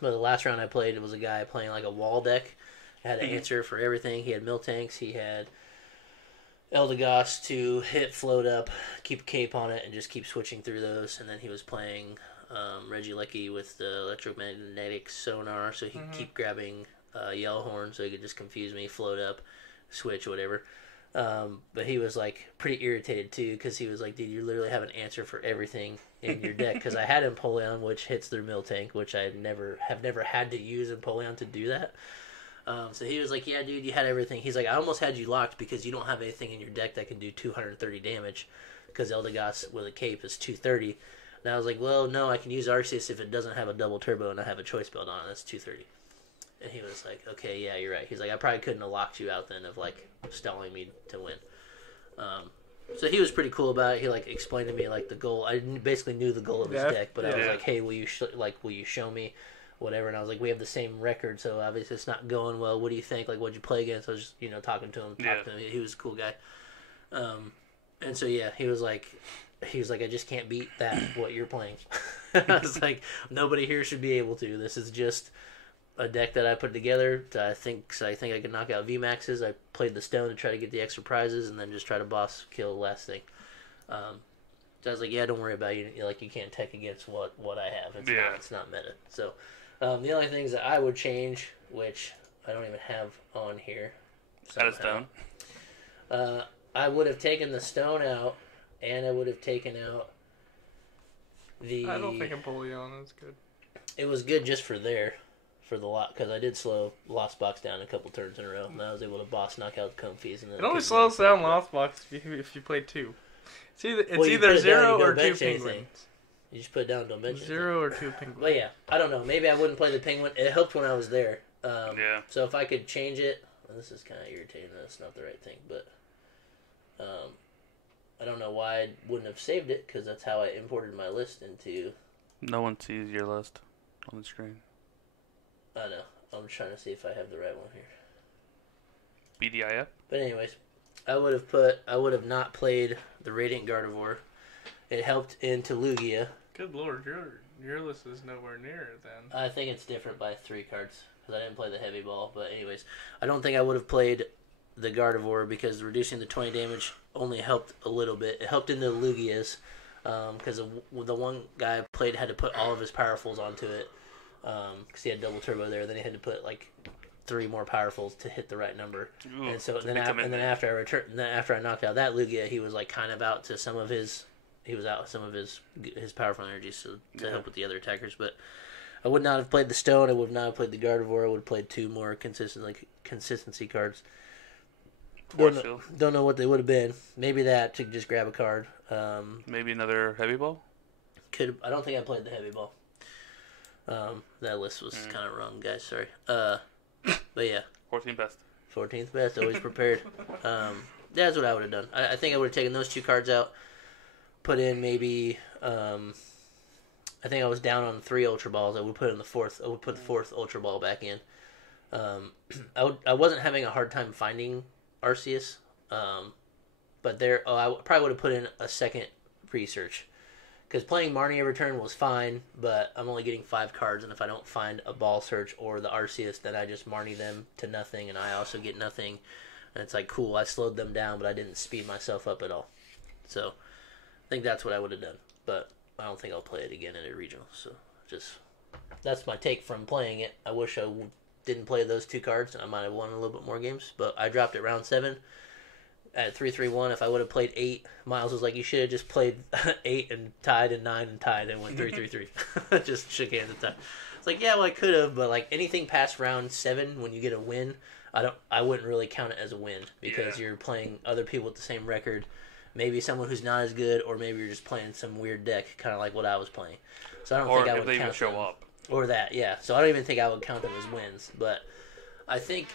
But the last round I played, it was a guy playing a wall deck. I had an answer for everything. He had Miltanks, he had Eldegoss to hit, float up, keep a cape on it, and just keep switching through those. And then he was playing Regieleki with the electromagnetic sonar, so he could keep grabbing Yellowhorn, so he could just confuse me, float up, switch, whatever. But he was pretty irritated too, because he was like, dude, you literally have an answer for everything in your deck. Because I had Empoleon, which hits their Miltank, which I have never had to use Empoleon to do that. So he was like, yeah, dude, you had everything. He's like, I almost had you locked because you don't have anything in your deck that can do 230 damage, because Eldegoss with a cape is 230. And I was like, well, no, I can use Arceus if it doesn't have a double turbo and I have a choice belt on it. That's 230. And he was like, okay, yeah, you're right. He's like, I probably couldn't have locked you out then of stalling me to win. So he was pretty cool about it. He explained to me the goal. I basically knew the goal of his deck, but I was like, hey, will you show me whatever? And I was like, we have the same record, so obviously it's not going well. What do you think? What'd you play against? I was just talking to him. He was a cool guy. And so yeah, he was like, I just can't beat that what you're playing. I was like, nobody here should be able to. This is just a deck that I put together. I think I could knock out VMAXs. I played the stone to try to get the extra prizes, and then just try to boss kill the last thing. So I was like, yeah, don't worry about it. You can't tech against what I have. It's not meta. So the only things that I would change, which I don't even have on here. Out of stone? I would have taken the stone out, and I would have taken out the... I don't think Empoleon is good. It was good just for the lot, because I did slow Lost Box down a couple turns in a row, and I was able to boss knock out Comfies. And then it only slows down Lost Box if you play 2. It's either you put it 0 down, you or don't 2 bench penguins. anything. You just put it down, don't bench 0 or 2 penguins. But yeah, I don't know. Maybe I wouldn't play the penguin. It helped when I was there. So if I could change it... This is kind of irritating. That's not the right thing, but... I don't know why I wouldn't have saved it, because that's how I imported my list into... No one sees your list on the screen. I know. I'm trying to see if I have the right one here. BDIF? But anyways, I would have not played the Radiant Gardevoir. It helped into Lugia. Good lord, your list is nowhere near it then. I think it's different by 3 cards, because I didn't play the Heavy Ball. But anyways, I don't think I would have played the Gardevoir, because reducing the 20 damage only helped a little bit. It helped into Lugia's, because the one guy I played had to put all of his powerfuls onto it, because he had double turbo there. Then he had to put 3 more powerfuls to hit the right number. Ooh, and so then after I knocked out that Lugia, he was kind of out to some of his powerful energies to help with the other attackers. But I would not have played the stone. I would not have played the Gardevoir. I would have played 2 more consistency cards. Don't know what they would have been. Maybe that to just grab a card. Maybe another heavy ball? I don't think I played the Heavy Ball. That list was kind of wrong, guys. Sorry. But yeah. 14th best. 14th best. Always prepared. that's what I would have done. I think I would have taken those 2 cards out, put in maybe. I think I was down on 3 Ultra Balls. I would put in the 4th. I would put the 4th Ultra Ball back in. I wasn't having a hard time finding Arceus, but I probably would have put in a 2nd research. Because playing Marnie every turn was fine, but I'm only getting 5 cards, and if I don't find a Ball Search or the Arceus, then I just Marnie them to nothing, and I also get nothing. And it's like, cool, I slowed them down, but I didn't speed myself up at all. So, I think that's what I would have done. But I don't think I'll play it again at a regional. So, that's my take from playing it. I wish I didn't play those 2 cards, and I might have won a little bit more games. But I dropped it round 7. At 3-3-1, if I would have played 8, Miles was like, you should have just played 8 and tied and 9 and tied and went 3-3-3. Just shook hands and tied. It's like, yeah, well, I could have, but like anything past round 7, when you get a win, I wouldn't really count it as a win because you're playing other people with the same record. Maybe someone who's not as good, or maybe you're just playing some weird deck, kind of like what I was playing. So I don't think I would count them. Up. Or that, yeah. So I don't even think I would count them as wins. But I think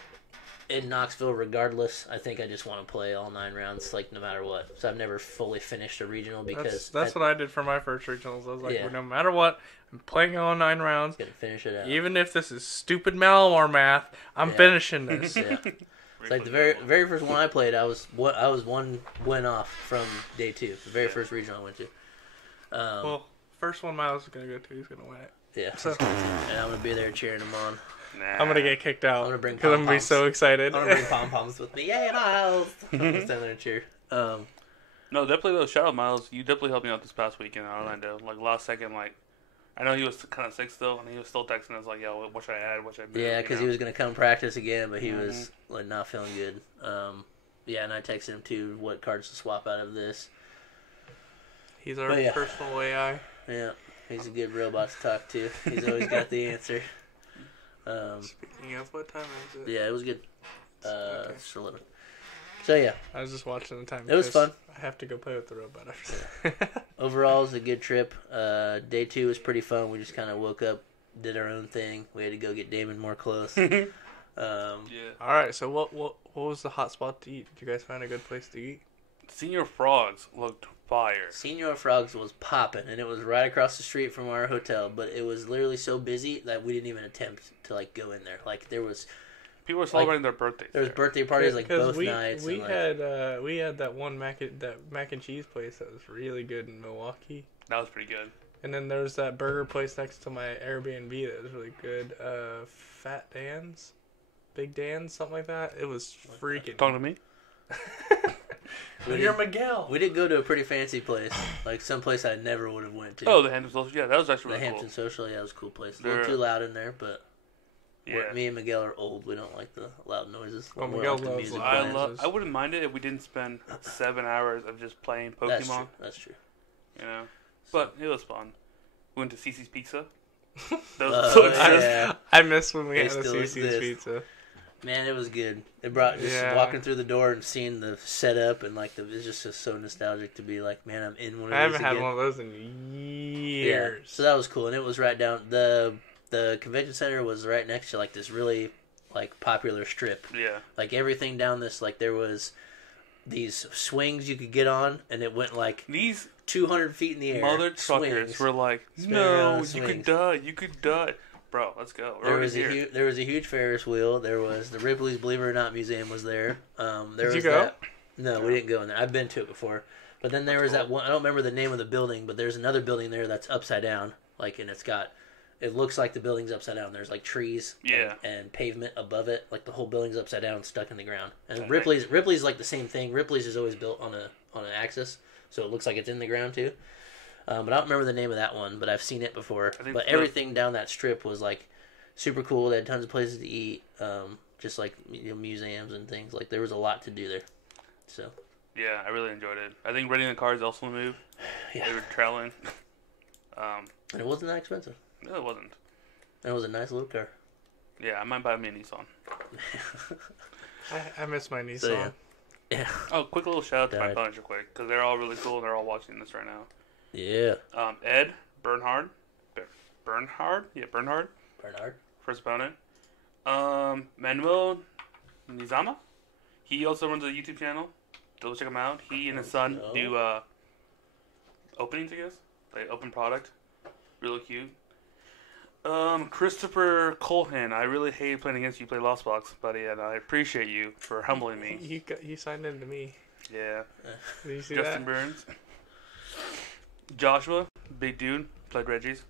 in Knoxville, regardless, I think I just want to play all 9 rounds, like no matter what. So I've never fully finished a regional because that's what I did for my first regionals. I was like, well, no matter what, I'm playing all 9 rounds. Gonna finish it out. Even if this is stupid Malamar math, I'm finishing this. It's like the very first one I played, I was 1 win off from day 2. The very first regional I went to. Well, first one Miles is gonna go to, he's gonna win it. Yeah. So, and I'm gonna be there cheering him on. Nah. I'm gonna get kicked out because I'm gonna be so excited. I'm gonna bring pom poms with me. Yay, Miles! I'm gonna stand there and cheer. No, definitely though. Shout out Miles. You definitely helped me out this past weekend in Orlando. Like last second, like I know he was kind of sick still, and he was still texting us like, "Yo, what should I add? What should I do?" Yeah, because he was gonna come practice again, but he was like not feeling good. Yeah, and I texted him too what cards to swap out of this. He's our personal AI. Yeah, he's a good robot to talk to. He's always got the answer. Speaking of, what time is it? Yeah, it was good. It's 11. So yeah, I was just watching the time. It was fun. I have to go play with the robot after that. Overall, it was a good trip. Day 2 was pretty fun. We just kind of woke up, did our own thing. We had to go get Damon more clothes. Yeah. All right. So what was the hot spot to eat? Did you guys find a good place to eat? Senior Frogs looked fire. Senior Frogs was popping, and it was right across the street from our hotel. But it was literally so busy that we didn't even attempt to like go in there. Like there was. People were celebrating their birthdays. There was birthday parties like both nights. We had that one mac and cheese place that was really good in Milwaukee. That was pretty good. And then there's that burger place next to my Airbnb that was really good. Fat Dan's, Big Dan's, something like that. It was freaking. Talking to me. You're Miguel. We did go to a pretty fancy place, like some place I never would have went to. Oh, the Hampton Social. Yeah, that was actually really cool. The Hampton Social, yeah, it was a cool place. A little too loud in there, but. Yeah. Me and Miguel are old. We don't like the loud noises. Oh, Miguel loves loud noises. I wouldn't mind it if we didn't spend 7 hours of just playing Pokemon. That's true. You know? But it was fun. We went to CC's Pizza. That was so yeah. I miss when we had a CC's Pizza. Man, it was good. It brought walking through the door and seeing the setup and like it's just so nostalgic to be like, man, I'm in one of those. I haven't had one of those in years. Yeah. So that was cool, and it was right down the convention center was right next to like this really like popular strip. Yeah. Like everything down this, like there was these swings you could get on, and it went like these 200 feet in the air. Mother truckers were like, no, you could die. Bro, let's go. There was a huge Ferris wheel. There was the Ripley's Believe It or Not Museum was there. Did you go? No, we didn't go in there. I've been to it before. But then there was that one, I don't remember the name of the building, but there's another building there that's upside down. Like, and it looks like the building's upside down. There's like trees and pavement above it. Like the whole building's upside down, stuck in the ground. And Ripley's like the same thing. Ripley's is always built on an axis, so it looks like it's in the ground too. But I don't remember the name of that one, but I've seen it before. But everything down that strip was like super cool. They had tons of places to eat, just like museums and things. Like there was a lot to do there. So yeah, I really enjoyed it. I think renting a car is also a move. Yeah, they were traveling. And it wasn't that expensive. No, it wasn't. And it was a nice little car. Yeah, I might buy me a Nissan. I miss my Nissan. So, yeah. Oh, quick little shout out to my buddies real quick, because they're all really cool and they're all watching this right now. Yeah. Ed Bernhard. Bernhard? Yeah, Bernhard. First opponent. Manuel Nizama. He also runs a YouTube channel. Go check him out. He and his son go. do openings, I guess. Like open product. Really cute. Christopher Colhan. I really hate playing against you. You play Lost Box, buddy, and I appreciate you for humbling me. He signed into me. Yeah. Did you see Justin that? Burns. Joshua, big dude, played Reggie's.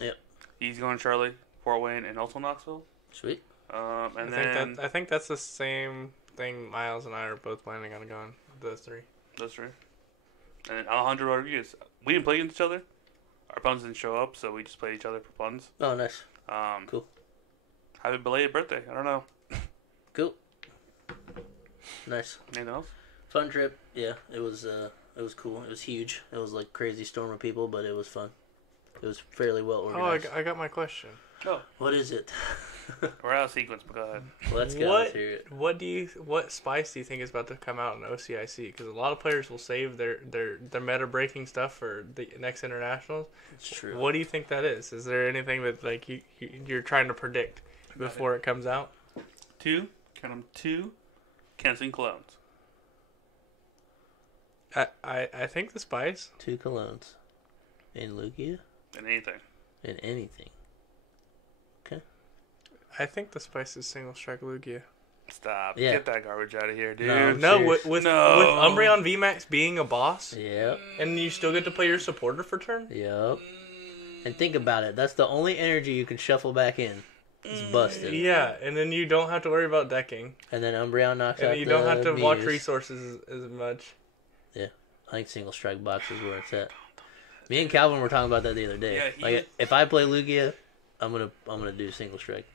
Yep. He's going to Charlie, Fort Wayne, and also Knoxville. Sweet. I think that's the same thing Miles and I are both planning on going. Those three. Those three. And then Alejandro Rodriguez. We didn't play against each other. Our opponents didn't show up, so we just played each other for puns. Oh, nice. Cool. Happy belated birthday. I don't know. Cool. Nice. Anything else? Fun trip. Yeah, it was cool. It was huge. It was like crazy storm of people, but it was fun. It was fairly well organized. I got my question. Oh, What is it? we're out of sequence, but go ahead. Let's go. Let's hear it. What spice do you think is about to come out in OCIC? Because a lot of players will save their meta breaking stuff for the next internationals. It's true. What do you think that is? Is there anything that like you're trying to predict before it comes out? Count them, 2 canceling clones. I think the spice. 2 colognes. In Lugia? And anything. In anything. Okay. I think the spice is single strike Lugia. Stop. Yeah. Get that garbage out of here, dude. No. No, serious. with No. Umbreon VMAX being a boss, Yep. and you still get to play your supporter for turn. Yep. And think about it. That's the only energy you can shuffle back in. It's busted. Yeah, and then you don't have to worry about decking, And then Umbreon knocks out and you the don't have to watch Muse. resources as much. I think single strike box is where it's at. Me and Calvin were talking about that the other day. Yeah, like if I play Lugia, I'm gonna do single strike.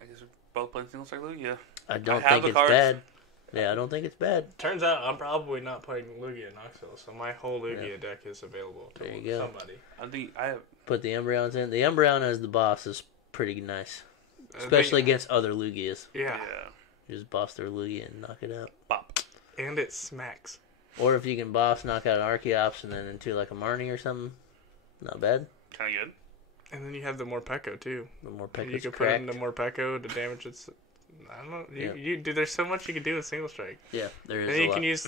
I guess we're both playing single strike Lugia. I don't have think the it's cards. bad. Yeah, I don't think it's bad. Turns out I'm probably not playing Lugia in Knoxville, so my whole Lugia deck is available to There you go. somebody. I think I have. Put the Umbreons in. The Umbreon as the boss is pretty nice, especially against other Lugias. Yeah, You just boss their Lugia and knock it out. Bop. and it smacks. Or if you can boss, knock out an Archeops and then into like a Marnie or something. Not bad. Kind of good. And then you have the Morpeko too. The more You Pekka's could put cracked. in the Morpeko to damage its. I don't know. Yeah. Dude, there's so much you can do with single strike. Yeah, there is And a you lot. can use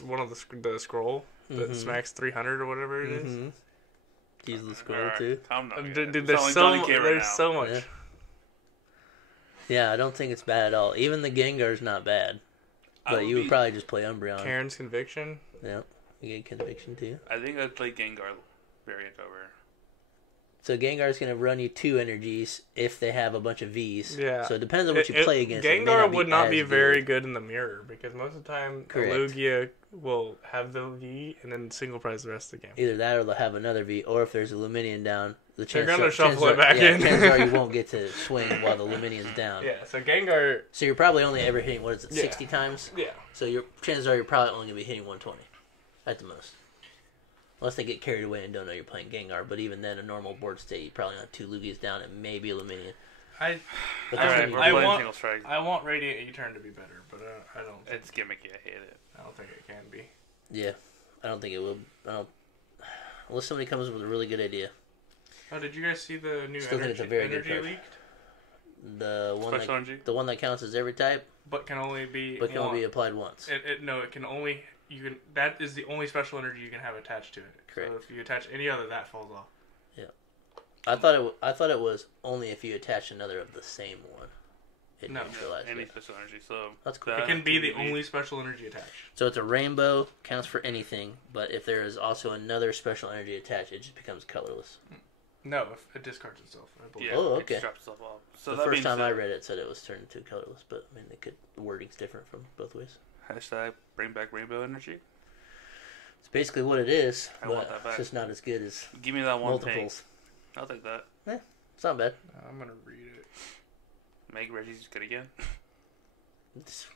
one of the scroll that Mhm. smacks 300 or whatever it is. Mhm. Use the scroll Alright, too. I'm not. Dude, gonna- there's it's so only K right now. so much. Yeah. Yeah, I don't think it's bad at all. Even the Gengar's not bad. I But would you would be- probably just play Umbreon. Karen's Conviction. Yep. You get Conviction too. I think I'd play Gengar variant over. So Gengar's going to run you 2 energies if they have a bunch of Vs. Yeah. So it depends on what you play against. It may Gengar would not as be good. very good in the mirror because most of the time Correct. Lugia will have the V and then single prize the rest of the game. Either that or they'll have another V, or if there's a Luminion down, the They're chance gonna shuffle chances it back in. chances are you won't get to swing while the Luminion's down. Yeah, so Gengar. So you're probably only ever hitting, what is it, Yeah. 60 times? Yeah. So your chances are you're probably only going to be hitting 120 at the most. Unless they get carried away and don't know you're playing Gengar. But even then, a normal board state, you probably have 2 Lugias down and maybe a Luminion. I But All that's right, when we're you- playing want- single strike. I want Radiant U-turn to be better, but I don't. It's gimmicky. I hate it. I don't think it can be. Yeah, I don't think it will. Unless somebody comes up with a really good idea. Oh, did you guys see the new Still think it's energy, a very good energy card. leaked? Special energy. The one that counts as every type, But can only be. but can one. only be applied once. It can only you can. That is the only special energy you can have attached to it. Correct. So if you attach any other, that falls off. I thought it was only if you attach another of the same one. It No. neutralizes Any it. special energy. So That's cool. It that can be the can only special energy attached. So it's a rainbow, counts for anything, but if there is also another special energy attached, it just becomes colorless. No, if it discards itself. I believe. Yeah, Oh, it okay. just drops itself off. So The that first means time I that- read it said it was turned into colorless, but I mean the wording's different from both ways. Hashtag bring back rainbow energy. It's basically what it is, I but want that back. it's just not as good as Give me that one pink. multiples. I'll take that. It's not bad. I'm gonna read it. Make Reggie's good again.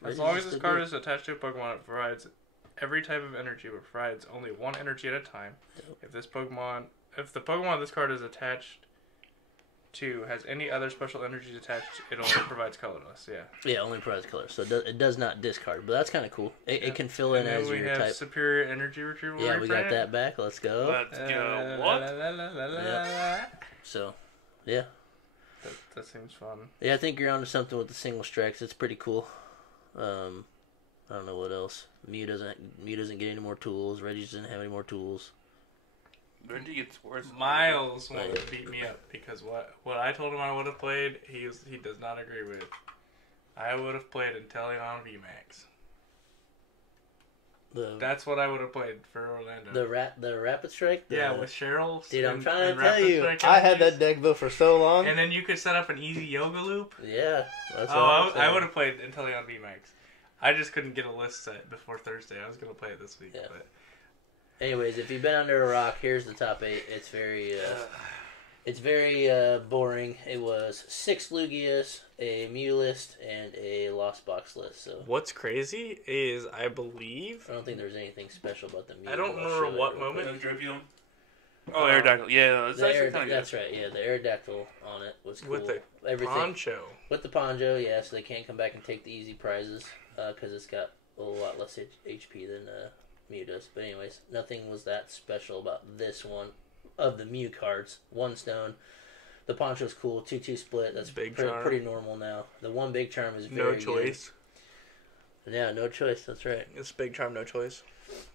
As long as this card is attached to a Pokemon, it provides every type of energy, but provides only one energy at a time. Yep. If the Pokemon this card is attached to has any other special energies attached, it only provides colorless. Yeah. Yeah, only provides color, so it does not discard, but that's kind of cool. It can fill in And then as we your have type. superior energy retrieval. Yeah, we got reframe. that back. Let's go. Let's go. What? So, yeah. That seems fun. Yeah, I think you're onto something with the single strikes. It's pretty cool. I don't know what else. Mew doesn't get any more tools. Reggie doesn't have any more tools. Reggie gets worse. Miles wanted to beat me up because what I told him I would have played, he does not agree with. I would have played Inteleon VMAX. That's what I would have played for Orlando. The Rapid Strike? Yeah, with Cheryl. Dude, I'm trying to tell you. I had that deck built for so long. And then you could set up an easy yoga loop. Yeah. That's I would have played Inteleon VMAX. I just couldn't get a list set before Thursday. I was going to play it this week. Yeah. But anyways, if you've been under a rock, here's the top 8. It's very boring. It was 6 Lugias, a Mew list, and a Lost Box list. So what's crazy is I believe... I don't think there's anything special about the Mew. I don't remember what moment. Oh, Aerodactyl. Yeah, that's actually kind of good. That's right. Yeah, the Aerodactyl on it was cool. With the poncho. With the poncho, yeah, so they can't come back and take the easy prizes because it's got a lot less HP than Mew does. But anyways, nothing was that special about this one. Of the Mew cards, 1 stone. The poncho's cool, 2/2 split. That's pretty normal now. The 1 big charm is very no choice. Good. Yeah, no choice. That's right. It's big charm, no choice.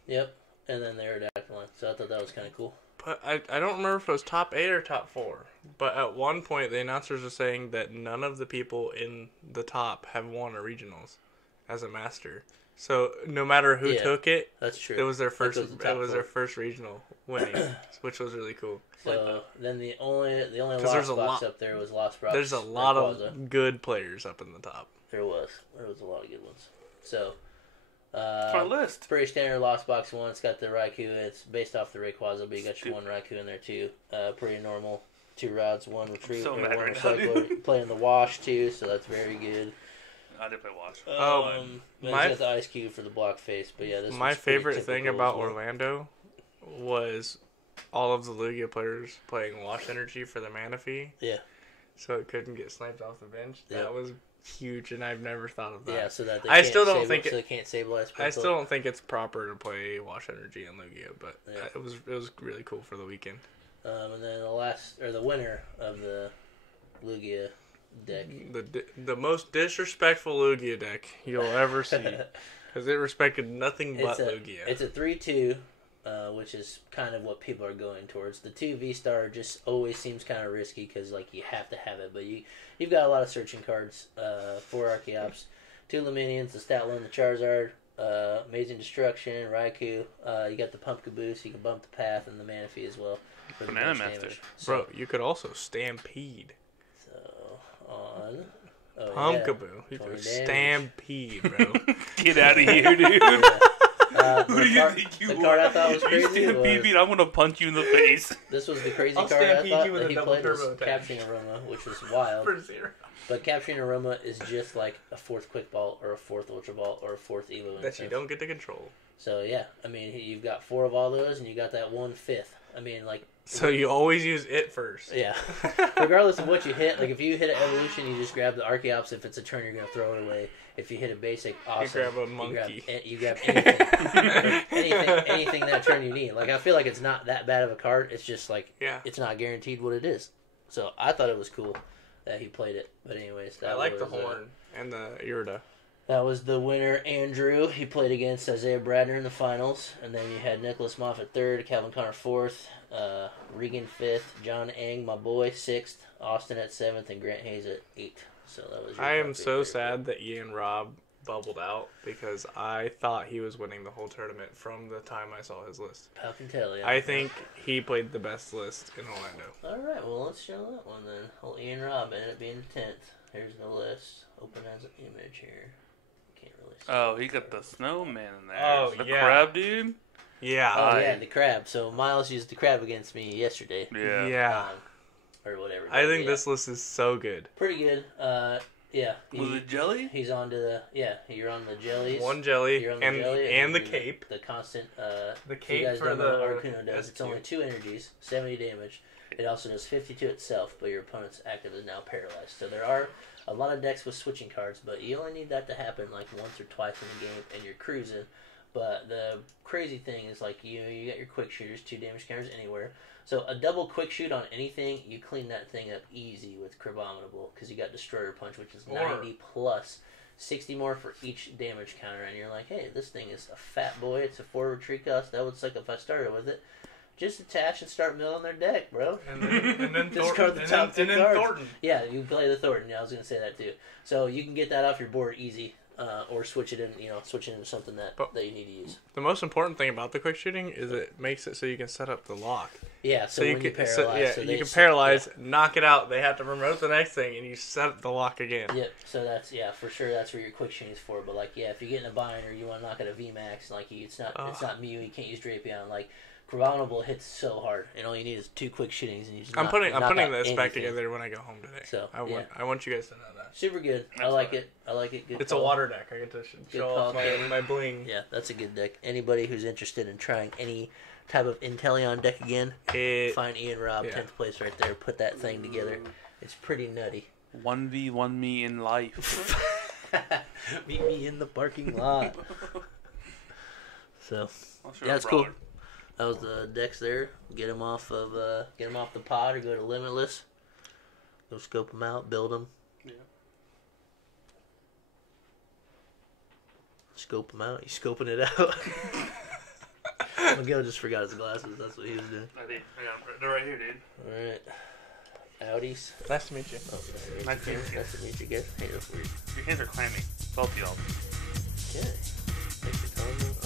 Yep, and then the Aerodactyl line. So I thought that was kind of cool. But I don't remember if it was top 8 or top 4. But at one point, the announcers were saying that none of the people in the top have won a regionals as a master. So no matter who took it, that's true. It was their first. Their first regional winning, which was really cool. So then the only Lost Box up there was Lost Box. There's a lot of good players up in the top. There was a lot of good ones. So it's my list. Pretty standard Lost Box 1. It's got the Raikou. It's based off the Rayquaza, but you got your 1 Raikou in there too. Pretty normal. 2 routes, 1 retrieve, so 1 right recycler. Playing the Wash too, so that's very good. I did play Wash. It's got the Ice Cube for the block face, but yeah, this my favorite thing about Orlando was all of the Lugia players playing Wash Energy for the Manaphy. Yeah. So it couldn't get sniped off the bench. Yeah. That was huge, and I've never thought of that. Yeah, so that I still don't think they can't stabilize. I still don't think it's proper to play Wash Energy on Lugia, but it was really cool for the weekend. And then the winner of the Lugia deck, the most disrespectful Lugia deck you'll ever see, because it respected nothing but Lugia. It's a 3/2, which is kind of what people are going towards. The 2 V-Star just always seems kind of risky because like you have to have it, but you've got a lot of searching cards. 4 Archeops, 2 Luminions, the Statline, the Charizard, Amazing Destruction, Raikou. You got the Pump Caboose, you can bump the Path, and the Manaphy as well. Banana Master. Bro, you could also Stampede. On Pumpkaboo. You could Stampede, bro. Get out of here, dude. Who do you think you the card I thought was you crazy Stampede me, I'm going to punch you in the face. This was the crazy I'll card I Stampede thought you with that a he double played was turbo attack. Capturing Aroma, which was wild. For 0. But Capturing Aroma is just like a 4th Quick Ball or a 4th Ultra Ball or a 4th Evo. That you don't get to control. So yeah, I mean you've got 4 of all those and you got that 1/5. I mean like. So you always use it first. Yeah. Regardless of what you hit, like if you hit an evolution, you just grab the Archeops. If it's a turn, you're gonna throw it away. If you hit a basic, awesome. You grab a monkey. You grab anything, anything that turn you need. Like I feel like it's not that bad of a card. It's just like it's not guaranteed what it is. So I thought it was cool that he played it. But anyways, I like the horn and the Irida. That was the winner, Andrew. He played against Isaiah Bradner in the finals. And then you had Nicholas Moffat 3rd, Calvin Connor 4th, Regan 5th, John Eng, my boy, 6th, Austin at 7th, and Grant Hayes at 8th. So that was. I am so sad that Ian Robb bubbled out because I thought he was winning the whole tournament from the time I saw his list. How can tell, yeah. I think he played the best list in Orlando. All right, well, let's show that one then. Well, Ian Robb ended up being 10th. Here's the list. Open as an image here. Can't really see. Oh, he got the snowman in there. Oh, the yeah. crab dude? Yeah. Oh, yeah, the crab. So Miles used the crab against me yesterday. Yeah. Yeah. Or whatever. I think this list is so good. Pretty good. Yeah. Was it jelly? He's on to the... Yeah, you're on the jellies. 1 jelly You're on the and jelly, and the cape. The constant... The you cape guys for don't know the what Articuno does. SQ. It's only 2 energies, 70 damage. It also does 50 to itself, but your opponent's active is now paralyzed. So there are a lot of decks with switching cards, but you only need that to happen like once or twice in the game, and you're cruising. But the crazy thing is, like, you got your quick shooters, 2 damage counters anywhere. So a double quick shoot on anything, you clean that thing up easy with Crabominable, because you got Destroyer Punch, which is 90 plus 60 more for each damage counter, and you're like, hey, this thing is a fat boy. It's a 4 retreat cost. That would suck if I started with it. Just attach and start milling their deck, bro. And then Discard the top 2 and then cards. Thornton. Yeah, you can play the Thornton. Yeah, I was gonna say that too. So you can get that off your board easy, or switch it in. Switch it into something that you need to use. The most important thing about the quick shooting is it makes it so you can set up the lock. Yeah, so when you paralyze, you can paralyze, knock it out. They have to promote the next thing, and you set the lock again. Yep. So that's for sure. That's where your quick shooting is for. But like, if you get in a bind or you want to knock out a VMAX, like it's not Mew. You can't use Drapion. Like, Vulnerable hits so hard, and all you need is 2 quick shootings, and you just I'm putting this anything back together when I go home today. So I want you guys to know that. Super good. I like it. Good. It's call. a water deck. I get to show off my bling. Yeah, that's a good deck. Anybody who's interested in trying any type of Inteleon deck again, find Ian Robb, 10th place right there. Put that thing together. It's pretty nutty. 1v1 me in life. Meet me in the parking lot. So, Sure, it's cool. That was the decks there. Get them off the pod or go to Limitless. Go scope them out, build them. Yeah. Scope them out. You scoping it out. Miguel just forgot his glasses. That's what he was doing. I did. They're right here, dude. All right. Audis. Nice to meet you. Oh, Nice to meet you. Nice to meet you guys. Hey, that's weird. Your hands are clammy. Both of y'all. Okay. Thanks for telling me.